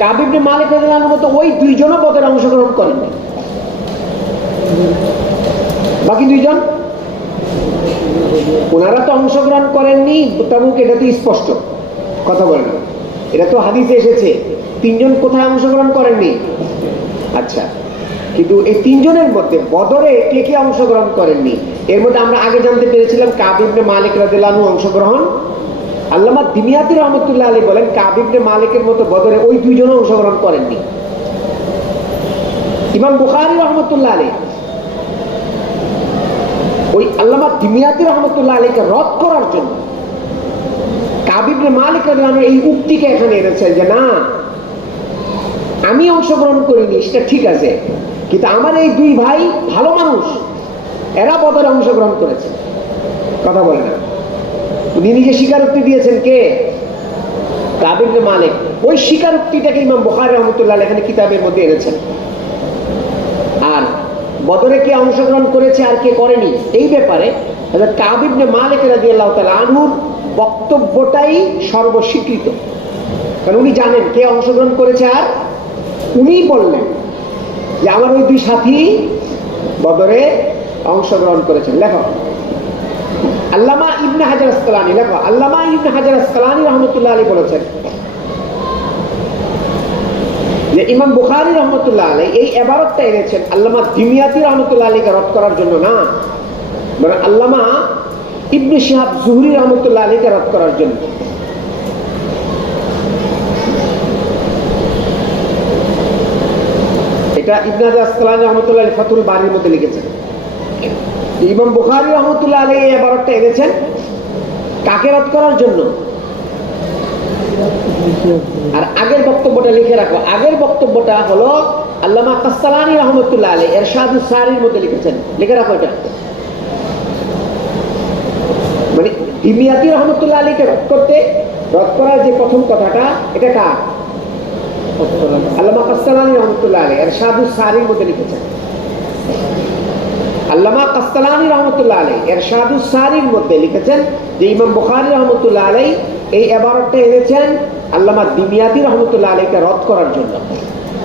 কাব ইবনে মালিক রাদিয়াল্লাহু আনহুর মতো ওই দুইজনও বদরে অংশগ্রহণ করেননি। বাকি দুইজন ওনারা তো অংশগ্রহণ করেননি তাবুক, এটা তো স্পষ্ট কথা বলে না, এটা তো হাদিসে এসেছে। তিনজন কোথায় অংশগ্রহণ করেননি? আচ্ছা, কিন্তু এই তিনজনের মধ্যে বদরে কে কে অংশগ্রহণ করেননি? এর মধ্যে আমরা আগে জানতে পেরেছিলাম কাব ইবনে মালিক রাদিয়াল্লাহু আনহু অংশগ্রহণ। আল্লামা দিমিয়াতি রহমতুল্লাহ আলাইহি বলেন কাব ইবনে মালিকের মতো বদরে ওই দুইজনও অংশগ্রহণ করেননি। ইমাম বুখারী রহমতুল্লাহ আলাইহি ওই আল্লামা দিমিয়াতি রহমতুল্লাহ আলাইহিকে রদ করার জন্য কাব ইবনে মালিক রাদিয়াল্লাহু আনহু এই উক্তিকে এখানে এনেছেন যে না, আমি অংশগ্রহণ করিনি সেটা ঠিক আছে, কিন্তু আমার এই দুই ভাই ভালো মানুষ, এরা বদরে অংশগ্রহণ করেছে। কথা বলে না, উনি নিজে স্বীকারোক্তি দিয়েছেন। কে? কাব ইবনে মালিক। ওই স্বীকারোক্তিটাকে ইমাম বুখারী রহমতুল্লাহ আলাইহি এখানে কিতাবের মধ্যে এনেছেন। আর বদরে কে অংশগ্রহণ করেছে আর কে করেনি এই ব্যাপারে হযরত কাব ইবনে মালিক রাদিয়াল্লাহু তাআলা আনহুর বক্তব্যটাই সর্বস্বীকৃত, কারণ উনি জানেন কে অংশগ্রহণ করেছে। আর উনি বললেন যে আমার ওই দুই সাথী বদরে অংশগ্রহণ করেছেন। লেখো আল্লামা ইবনে হাজার আসকালানী, লেখো আল্লামা ইবনে হাজার আসকালানী রহমতুল্লাহ আলাইহি বলেছেন যে ইমাম বুখারী রহমতুল্লাহ আলাইহি এই ইবারতটা এনেছেন আল্লামা দিমিয়াতি রহমতুল্লাহ আলাইহিকে রদ করার জন্য না, বরং আল্লামা ইবনে শিহাব জুহরি রহমতুল্লাহ আলাইহিকে রদ করার জন্য। এটা ইবনে হাজার আসকালানী রহমতুল্লাহ আলাইহি ফাতুল বারীর মধ্যে লিখেছেন। ইমাম বুখারী রহমতুল্লাহ আলাইহি এই ইবারতটা এনেছেন কাকে রদ করার জন্য? আর আগের বক্তব্যটা লিখে রাখো। আগের বক্তব্যটা হলো আল্লামা কাসসালানী রহমতুল্লাহ আলাইহি ইরশাদুস সারির মধ্যে লিখেছেন। লিখে রাখো এটা। মানে দিমিয়াতি রহমতুল্লাহ আলাইহিকে রদ করার যে প্রথম কথাটা, এটা কার? আল্লামা কাসসালানী রহমতুল্লাহ আলাইহি ইরশাদুস সারির মধ্যে লিখেছেন। আল্লামা কাসসালানী রহমতুল্লাহ আলাইহি ইরশাদুস সারির মধ্যে লিখেছেন যে ইমাম বুখারী রহমতুল্লাহ আলাইহি এই ইবারতটা এনেছেন আল্লামা দিমিয়াতি রহমতুল্লাহ আলাইহিকে রদ করার জন্য।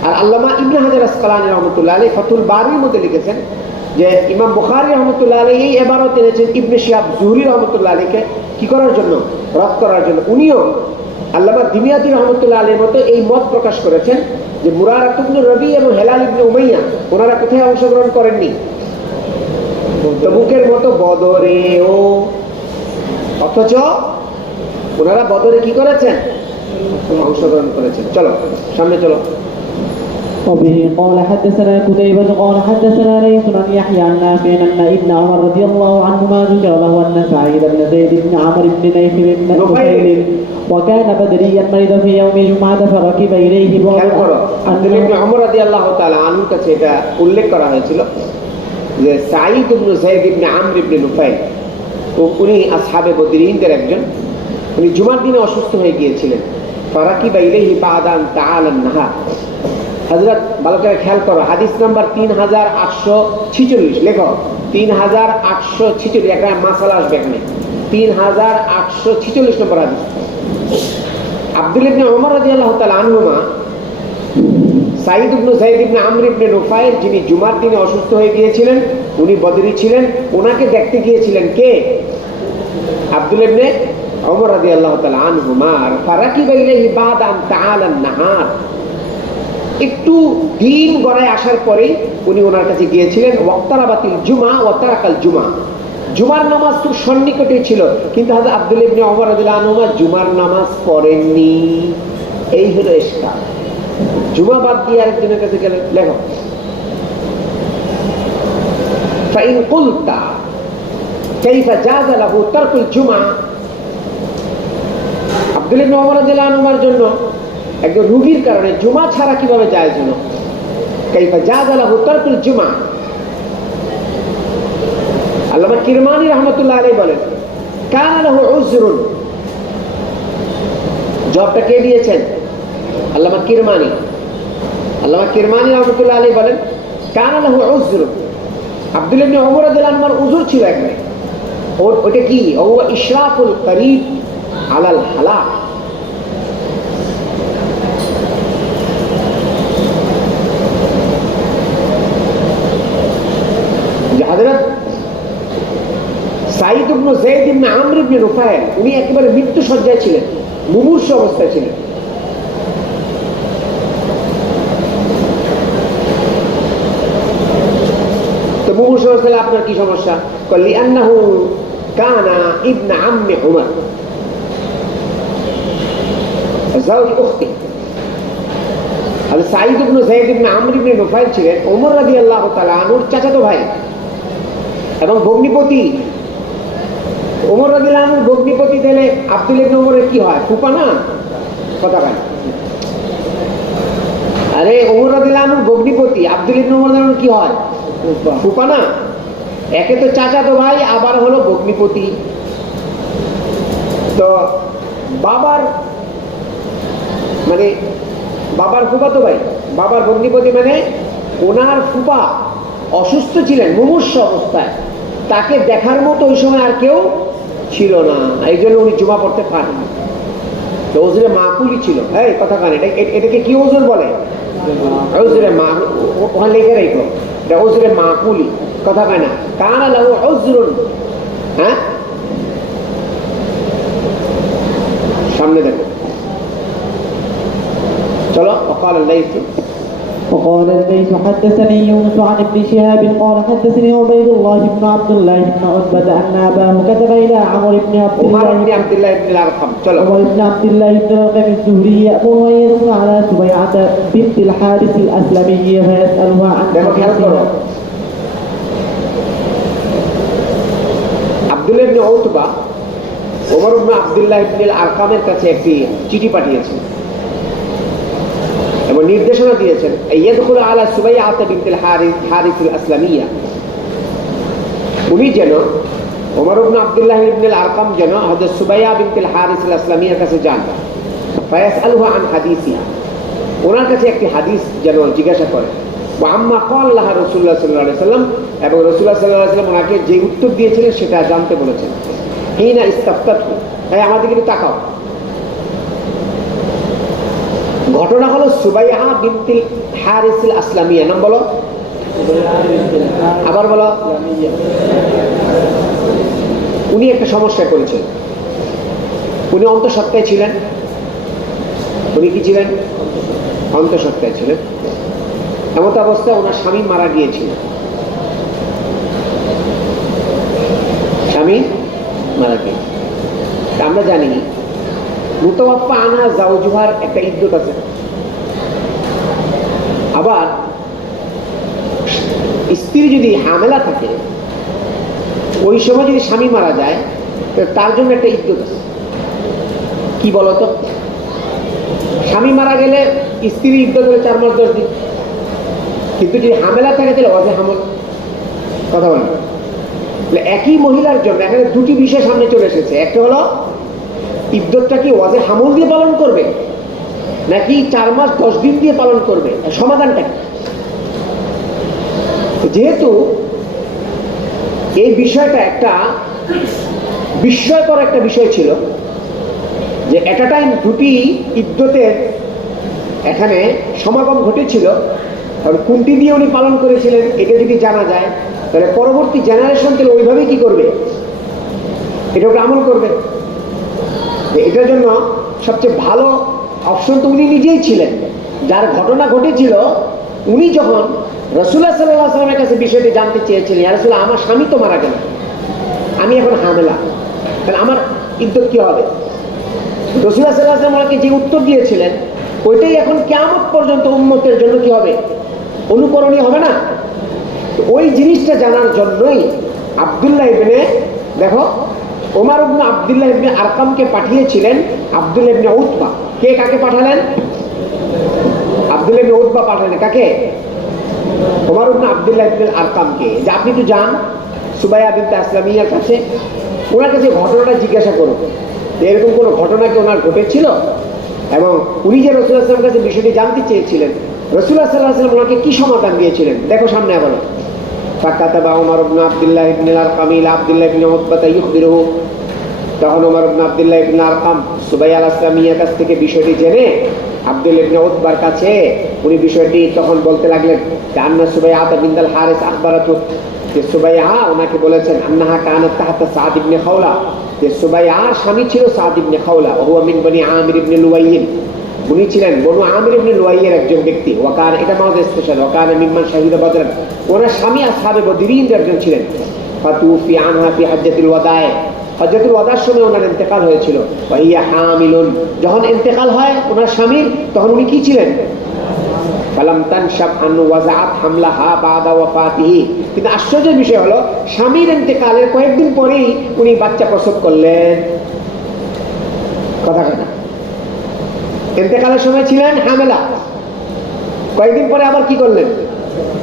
আর আল্লামা ইবনে হাজার আসকালানী রহমতুল্লাহ আলাইহি ফাতুল বারির মধ্যে লিখেছেন যে ইমাম বুখারী রহমতুল্লাহ আলাইহি এই ইবারত এনেছেন ইবনে শিহাব জুহরি রহমতুল্লাহ আলাইহিকে কি করার জন্য, রদ করার জন্য। উনিও আল্লামা দিমিয়াতি রহমতুল্লাহ আলাইহির মতো এই মত প্রকাশ করেছেন যে মুরারা ইবনে রবি এবং হেলাল ইবনে উমাইয়া ওনারা কোথায় অংশগ্রহণ করেননি? তবুকের মতো বদরেও, অথচ ওনারা বদরে কি করেছেন? অংশগ্রহণ করেছেন। চলো সামনে চলো। وبه قال حدثنا قتيبة قال حدثنا ليث عن يحيى عن نافع أن ابن عمر رضي الله عنهما ذكر له أن سعيد بن زيد بن عمرو بن نفيل وكان بدريا مرض في يوم الجمعة فركب إليه আব্দুল্লাহ ইবনে ওমর রাদিয়াল্লাহু তাআলা আনহুর কাছে এটা উল্লেখ করা হয়েছিল যে সাঈদ ইবনে যায়েদ ইবনে আমর ইবনে নুফাইল, উনি আসহাবে বদরিনদের একজন, উনি জুমার দিনে অসুস্থ হয়ে গিয়েছিলেন। ফারাকিবা ইলাইহি বাদান তাআলা নাহা। হযরত ভালো করে খেয়াল করো, হাদিস নাম্বার 3846, লেখো 3846, একটা মাসালা আসবে এখানে, 3846 নম্বর হাদিস। আব্দুল্লাহ ইবনে ওমর রাদিয়াল্লাহু তাআলা আনহুমা সাঈদ ইবনে যায়েদ ইবনে আমর ইবনে নুফাইল, যিনি জুমার দিনে অসুস্থ হয়ে গিয়েছিলেন, উনি বদরি ছিলেন, ওনাকে দেখতে গিয়েছিলেন কে? আব্দুল্লাহ ইবনে ওমর রাদিয়াল্লাহু তাআলা আনহুমা। ফারাকিবা ইলাইহি বাদান তাআলা নাহার, একটু দিন গড়ায় আসার পরেই উনি ওনার কাছে গিয়েছিলেন। ওয়াক্তারাবাতিল জুমা ওয়া তারাকাল জুমা, জুমার নামাজ খুব সন্নিকটে ছিল, কিন্তু হযরত আব্দুল্লাহ ইবনে ওমর রাদিয়াল্লাহু আনহু জুমার নামাজ পড়েননি। এই হলো ইশকাল। জুমা বাদ দিয়ে আরেকজনের কাছে গেলেন। লেখো ফাইন কুলতা কাইফা জাযা লাহু তারকুল জুমা। আব্দুল্লাহ ইবনে ওমর রাদিয়াল্লাহু আনহুর জন্য একজন রোগীর কারণে জুমা ছাড়া কিভাবে জায়েজ হলো? কাইফা জাযা লাহু তারকুল জুমা। আল্লামা কিরমানি রাহমাতুল্লাহ আলাইহি বলেন কানা লাহু উযরুন। জবাবটা কে দিয়েছেন? আল্লামা কিরমানি। আল্লামা কিরমানি রাহমাতুল্লাহ আলাইহি বলেন কানা লাহু উযরুন, আব্দুল্লাহ ইবনে ওমর রাদিয়াল্লাহু আনহুর উযর ছিল একবার। ওটা কি? ওয়া ইশরাফুল করিব আলাল হালাক। হযরত সাঈদ ইবনে যায়েদ ইবনে আমর ইবনে নুফাইল, উনি একেবারে মৃত্যু শয্যায় ছিলেন, মুমূর্ষু অবস্থায় ছিলেন। তো মুমূর্ষু অবস্থায় আপনার কি সমস্যা? লিআন্নাহু কানা ইবনে আম্মি উমর যাওজ উখতি। হযরত সাঈদ ইবনে যায়েদ ইবনে আমর ইবনে নুফাইল ছিলেন ওমর রাদিয়াল্লাহু তাআলা আনহুর চাচাতো ভাই এবং ভগ্নিপতি। ওমর রাদিয়াল্লাহু আনহুর ভগ্নিপতি দিলে আব্দুল্লাহ ইবনে ওমরের কি হয়? ফুপা না? কথা বলেন। আরে ওমর রাদিয়াল্লাহু আনহুর ভগ্নিপতি আব্দুল্লাহ ইবনে ওমর কি হয়? ফুপা না? একে তো চাচাতো ভাই, আবার হলো ভগ্নিপতি। তো বাবার মানে বাবার ফুফাতো ভাই, বাবার ভগ্নিপতি, মানে ওনার ফুপা অসুস্থ ছিলেন, মুমূর্ষ অবস্থায়, তাকে দেখার মতো ওই সময় আর কেউ ছিল না, এই জন্য উনি জুমা পড়তে পারেন। তো ওজরে মাকুলি ছিল। এই কথা কান, এটাকে কি ওজন বলে? ওজরে মা, ওখানে লিখে রাখো, এটা ওজরে মাকুলি। কথা কয় না, কানা লাহু উযরুন। হ্যাঁ, সামনে দেখো, চলো। وقال الليث وقال الليث حدثني يونس عن ابن شهاب قال حدثني عبيد الله بن عبد الله بن عتبة أن أباه كتب إلى عمرو بن عبد الله بن عبد الله بن الأرقم عمر بن عبد الله بن الأرقم الزهري يأمر أن يدخل على سبيعة بنت الحارث الأسلمية فيسألها عن حديثها. আব্দুল্লাহ ইবনে উতবা ওমর ইবনে আব্দুল্লাহ ইবনে আরকামের কাছে একটি চিঠি পাঠিয়েছেন এবং নির্দেশনা দিয়েছেন ইয়াদখুলু আলা সুবাইয়াত বিনতুল হারিস আল আসলামিয়া। উনি যেন, ওমর ইবনে আব্দুল্লাহ ইবনে আরকাম যেন হযরত সুবাইয়া বিনতুল হারিস আল আসলামিয়ার কাছে যান। ফায়াসআলুহা আন হাদিসিহা, ওনার কাছে একটি হাদিস যেন জিজ্ঞাসা করে। ওয়া আম্মা ক্বাল লাহা রাসূলুল্লাহ সাল্লাল্লাহু আলাইহি ওয়াসাল্লাম, এবং রাসূলুল্লাহ সাল্লাল্লাহু আলাইহি ওয়াসাল্লাম ওনাকে যে উত্তর দিয়েছিলেন সেটা জানতে বলেছেন। হিনা ইস্তাফতাতু, আমাদের দিকে তাকাও। ঘটনা হলো সুবাইয়া বিনতুল হারিসুল আসলামিয়া। নাম বলো, আবার বলো। উনি একটা সমস্যায় করেছেন। উনি অন্তঃসত্ত্বায় ছিলেন। উনি কি ছিলেন? অন্তঃসত্ত্বায় ছিলেন। এমত অবস্থায় ওনার স্বামী মারা গিয়েছিল। স্বামী মারা গিয়েছে। আমরা জানি মুতাওয়াফা আনা জাওজুহার একটা ইদ্যত আছে। আবার স্ত্রী যদি হামেলা থাকে, ওই সময় যদি স্বামী মারা যায়, তার জন্য একটা ইদ্যত আছে। কি বলতো? স্বামী মারা গেলে স্ত্রী ইদ্যত করে 4 মাস 10 দিন, কিন্তু যদি হামেলা থাকে তাহলে অজে হামল। কথা বলেন। একই মহিলার জন্য এখানে দুটি বিষয় সামনে চলে এসেছে। একটা হলো ইদ্যতটা কি ওয়াজে হামল দিয়ে পালন করবে নাকি 4 মাস 10 দিন দিয়ে পালন করবে, সমাধানটা কি? যেহেতু এই বিষয়টা একটা বিস্ময়কর একটা বিষয় ছিল যে এট আ টাইম দুটি ইদ্যতের এখানে সমাগম ঘটেছিল, কারণ কোনটি দিয়ে উনি পালন করেছিলেন এটা যদি জানা যায়, তাহলে পরবর্তী জেনারেশন তাহলে ওইভাবে কি করবে, এটাকে আমল করবে। এটার জন্য সবচেয়ে ভালো অপশন তো উনি নিজেই ছিলেন। যার ঘটনা ঘটেছিল, উনি যখন রাসূলুল্লাহ সাল্লাল্লাহু আলাইহি ওয়াসাল্লামের কাছে বিষয়টি জানতে চেয়েছিলেন, ইয়া রাসূলুল্লাহ, আমার স্বামী তো মারা গেল, আমি এখন হামেলা, তাহলে আমার ইদ্যত কি হবে? রাসূলুল্লাহ সাল্লাল্লাহু আলাইহি ওয়াসাল্লাম ওনাকে যে উত্তর দিয়েছিলেন, ওইটাই এখন কিয়ামত পর্যন্ত উম্মতের জন্য কি হবে, অনুকরণীয় হবে না? ওই জিনিসটা জানার জন্যই আব্দুল্লাহ ইবনে, দেখো, ওমর ইবনে আব্দুল্লাহ ইবনে আরকামকে পাঠিয়েছিলেন আব্দুল্লাহ ইবনে উতবা। কে কাকে পাঠালেন? আব্দুল্লাহ ইবনে উতবা পাঠালেন কাকে? ওমর ইবনে আব্দুল্লাহ ইবনে আরকামকে, যে আপনি তো যান সুবাইয়া বিনতে আসলামিয়ার কাছে, ওনার কাছে ঘটনাটা জিজ্ঞাসা করুন যে এরকম কোনো ঘটনা কি ওনার ঘটেছিল, এবং উনি যে রাসূলুল্লাহ সাল্লাল্লাহু আলাইহি ওয়াসাল্লামের কাছে বিষয়টি জানতে চেয়েছিলেন, রাসূলুল্লাহ সাল্লাল্লাহু আলাইহি ওয়াসাল্লাম ওনাকে কি সমাধান দিয়েছিলেন দেখো সামনে আবার। ফাকাতাবা ওমর ইবনে আব্দুল্লাহ ইবনে আরকাম ইলা আব্দুল্লাহ ইবনে উতবা ইখবিরুহু। তখন ওমর ইবনে আব্দুল্লাহ ইবনে আরকাম সুবাইয়া আল-আসলামিয়ার কাছ থেকে বিষয়টি জেনে আব্দুল্লাহ ইবনে উতবার কাছে উনি বিষয়টি তখন বলতে লাগলেন যে আন্না সুবাইয়া বিনতুল হারিস আখবারাতু, যে সুবাইয়া ওনাকে বলেছেন আন্নাহা কানাত তাহতা সাদ ইবনে খাওলা, যে সুবাইয়ার স্বামী ছিল সাদ ইবনে খাওলা, ওয়া হুয়া মিন বনি আমির ইবনে লুয়াইয়িন, উনি ছিলেন বনু আমির ইবনে লুয়াইয়ের একজন ব্যক্তি। ওয়াকান, এটা আমাদের স্পেশাল, ওয়াকান মিম্মান শাহিদা বদর, ওনার স্বামী আসহাবে বদরিনের একজন ছিলেন। ফাতুফি আনহা ফি হাজ্জাতুল ওয়াদায়ে, হজ্জাতুল ওয়াদার সময় ওনার ইন্তেকাল হয়েছিল। ওয়া হিয়া হামিলুন, যখন ইন্তেকাল হয় ওনার স্বামীর, তখন উনি কি ছিলেন? ফালাম তানশাব আন ওয়াজাআত হামলাহা বাদা ওয়াফাতিহি, কিন্তু আশ্চর্যের বিষয় হলো স্বামীর ইন্তেকালের কয়েকদিন পরেই উনি বাচ্চা প্রসব করলেন। কথা কথা, ইন্তেকালের সময় ছিলেন হামেলা, কয়েকদিন পরে আবার কি করলেন?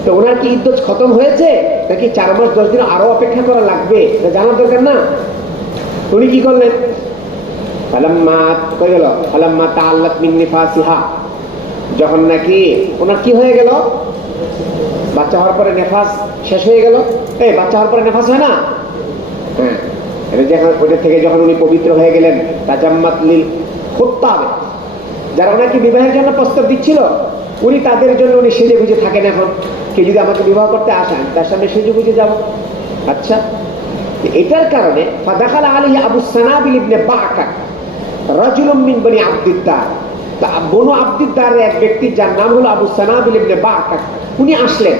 তো ওনার কি ইদ্যত খতম হয়েছে নাকি 4 মাস 10 দিন আরো অপেক্ষা করা লাগবে, এটা জানার দরকার না? উনি কি করলেন? ফালাম্মা কই গেল, ফালাম্মা তাআল্লাত মিন নিফাসিহা, যখন নাকি ওনার কি হয়ে গেল, বাচ্চা হওয়ার পরে নেফাস শেষ হয়ে গেল। এই বাচ্চা হওয়ার পরে নেফাস হয় না? হ্যাঁ, এটা যখন ওটা থেকে যখন উনি পবিত্র হয়ে গেলেন, তাজাম্মাত লিল খুত্তাব, যারা ওনাকে বিবাহের জন্য প্রস্তাব দিচ্ছিল, উনি তাদের জন্য উনি সেজে গুজে থাকেন। এখন কে যদি আমাকে বিবাহ করতে আসেন, তার সামনে সেজে গুজে যাব। আচ্ছা, এটার কারণে ফাদাখালা আলাইহি আবু সানাবিল ইবনে বাকা রাজুলুম মিন বনি আব্দিদ্দার, বনু আব্দিদ্দারের এক ব্যক্তি যার নাম হলো আবু সানাবিল ইবনে বাকা, উনি আসলেন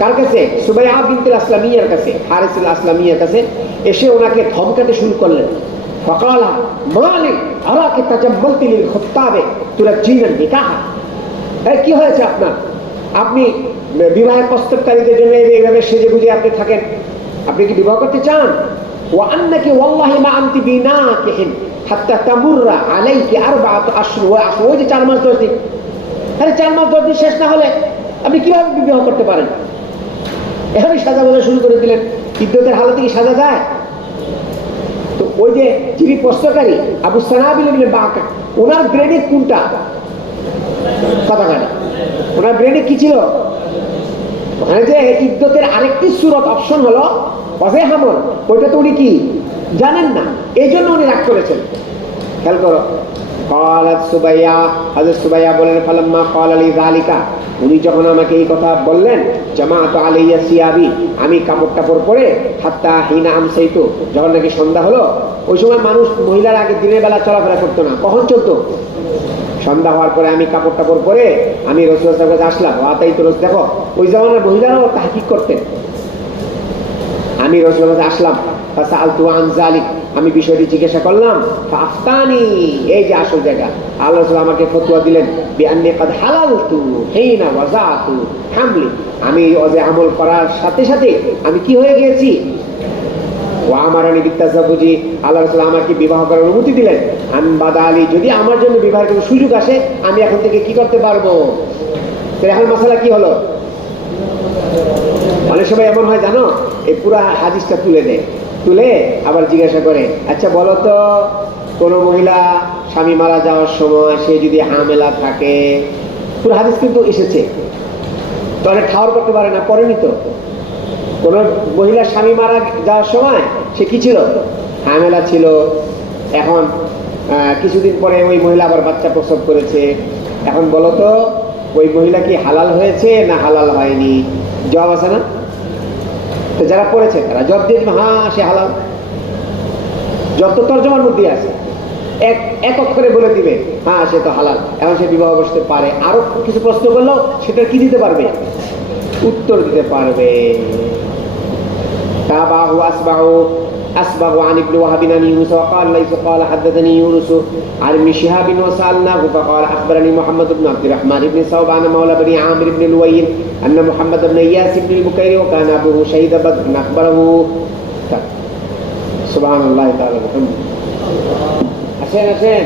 কার কাছে? সুবাইয়া বিনতুল আসলামিয়ার কাছে, হারিসুল আসলামিয়ার কাছে। এসে ওনাকে ধমকাতে শুরু করলেন। ফাকালা মালিক আরাকে তাজাম্মালতি লিল খুত্তাবে তুরাজিনান নিকাহা, এই কি হয়েছে আপনার? আপনি বিবাহের প্রস্তাবকারীদের জন্য এইভাবে সেজে গুজে আপনি থাকেন, আপনি কি বিবাহ করতে চান? ওয়া আন্নাকি ওয়াল্লাহি মা আনতি বিনাকিহিন হাত্তা তামুররা আলাইকি আরবাআতু আশহুর ওয়া আশহুর, ওই যে 4 মাস 10 দিন, আরে 4 মাস 10 দিন শেষ না হলে আপনি কিভাবে বিবাহ করতে পারেন? এখানেই সাজা বোঝা শুরু করে দিলেন। ইদ্যতের হালতে কি সাজা যায়? তো ওই যে যিনি প্রশ্নকারী আবু সানাবিল ইবনে বাকা, ওনার ব্রেনে কোনটা কথা কাটা, ওনার ব্রেনে কি ছিল? ওখানে যে ইদ্যতের আরেকটি সূরত অপশন হলো ওয়াজে হামল, ওইটা তো উনি কি জানেন না, এই জন্য উনি রাগ করেছেন। খেয়াল করো, قالت সুবাইয়া, হযরত সুবাইয়া বলেন, ফালাম্মা ক্বালা লি যালিকা, উনি যখন আমাকে এই কথা বললেন, জামাআতু আলাইয়া সিয়াবি, আমি কাপড় টাপড় পরে, হাত্তা হিনা আমসাইতু, যখন নাকি সন্ধ্যা হলো, ওই সময় মানুষ মহিলারা আগে দিনের বেলা চলাফেরা করতো না, কখন চলতো? সন্ধ্যা হওয়ার পরে আমি কাপড় টাপড় পরে আমি রাসূলের কাছে আসলাম। আতাই তো দেখো ওই জামানার মহিলারাও তাহকিক করতেন। আমি রাসূলের কাছে আসলাম, ফাসাআলতু আন যালিক, আমি বিষয়টি জিজ্ঞাসা করলাম, ফাআফতানি, এই যে আসল জায়গা, আল্লাহ রাসূল আমাকে ফতোয়া দিলেন, বিআন্নী কাদ হালালতু হিনা ওয়াজাতু হামলি, আমি ওয়াজে আমল করার সাথে সাথে আমি কি হয়ে গিয়েছি, ওয়া আমারানি বিতাযাবুজি, আল্লাহ রাসূল আমাকে বিবাহ করার অনুমতি দিলেন, আমি বাদালি, যদি আমার জন্য বিবাহের কোনো সুযোগ আসে আমি এখন থেকে কি করতে পারবো। তো এখন মাসালা কি হলো, অনেক সময় এমন হয় জানো, এই পুরা হাদিসটা তুলে দেয়, তুলে আবার জিজ্ঞাসা করে, আচ্ছা বলো তো, কোন মহিলা স্বামী মারা যাওয়ার সময় সে যদি হামেলা থাকে, পুরো হাদিস কিন্তু এসেছে, তো অনেক ঠাওর করতে পারে না, পড়েনি তো। কোন মহিলা স্বামী মারা যাওয়ার সময় সে কি ছিল, হামেলা ছিল, এখন কিছুদিন পরে ওই মহিলা আবার বাচ্চা প্রসব করেছে, এখন বলো তো ওই মহিলা কি হালাল হয়েছে না হালাল হয়নি? জবাব আছে না? তো যারা পড়েছে তারা জবাব দিয়ে হ্যাঁ সে হালাল, যত তর্জমার মধ্যে আছে এক অক্ষরে বলে দিবে হ্যাঁ সে তো হালাল, এখন সে বিবাহ বসতে পারে। আরো কিছু প্রশ্ন করলো সেটা কি দিতে পারবে, উত্তর দিতে পারবে। তাবাহু আসবাহু আসবাহু আন ইবনে ওয়াহাব আন ইউনুস قال ليس قال حدثني يونس عن ابن شهاب وسألناه فقال أخبرني محمد بن عبد الرحمن بن ثوبان مولى بني عامر بن لؤي أن محمد بن إياس بن البكير وكان أبوه شهيد بدر أخبره سبحان الله تعالى. আসেন আসেন।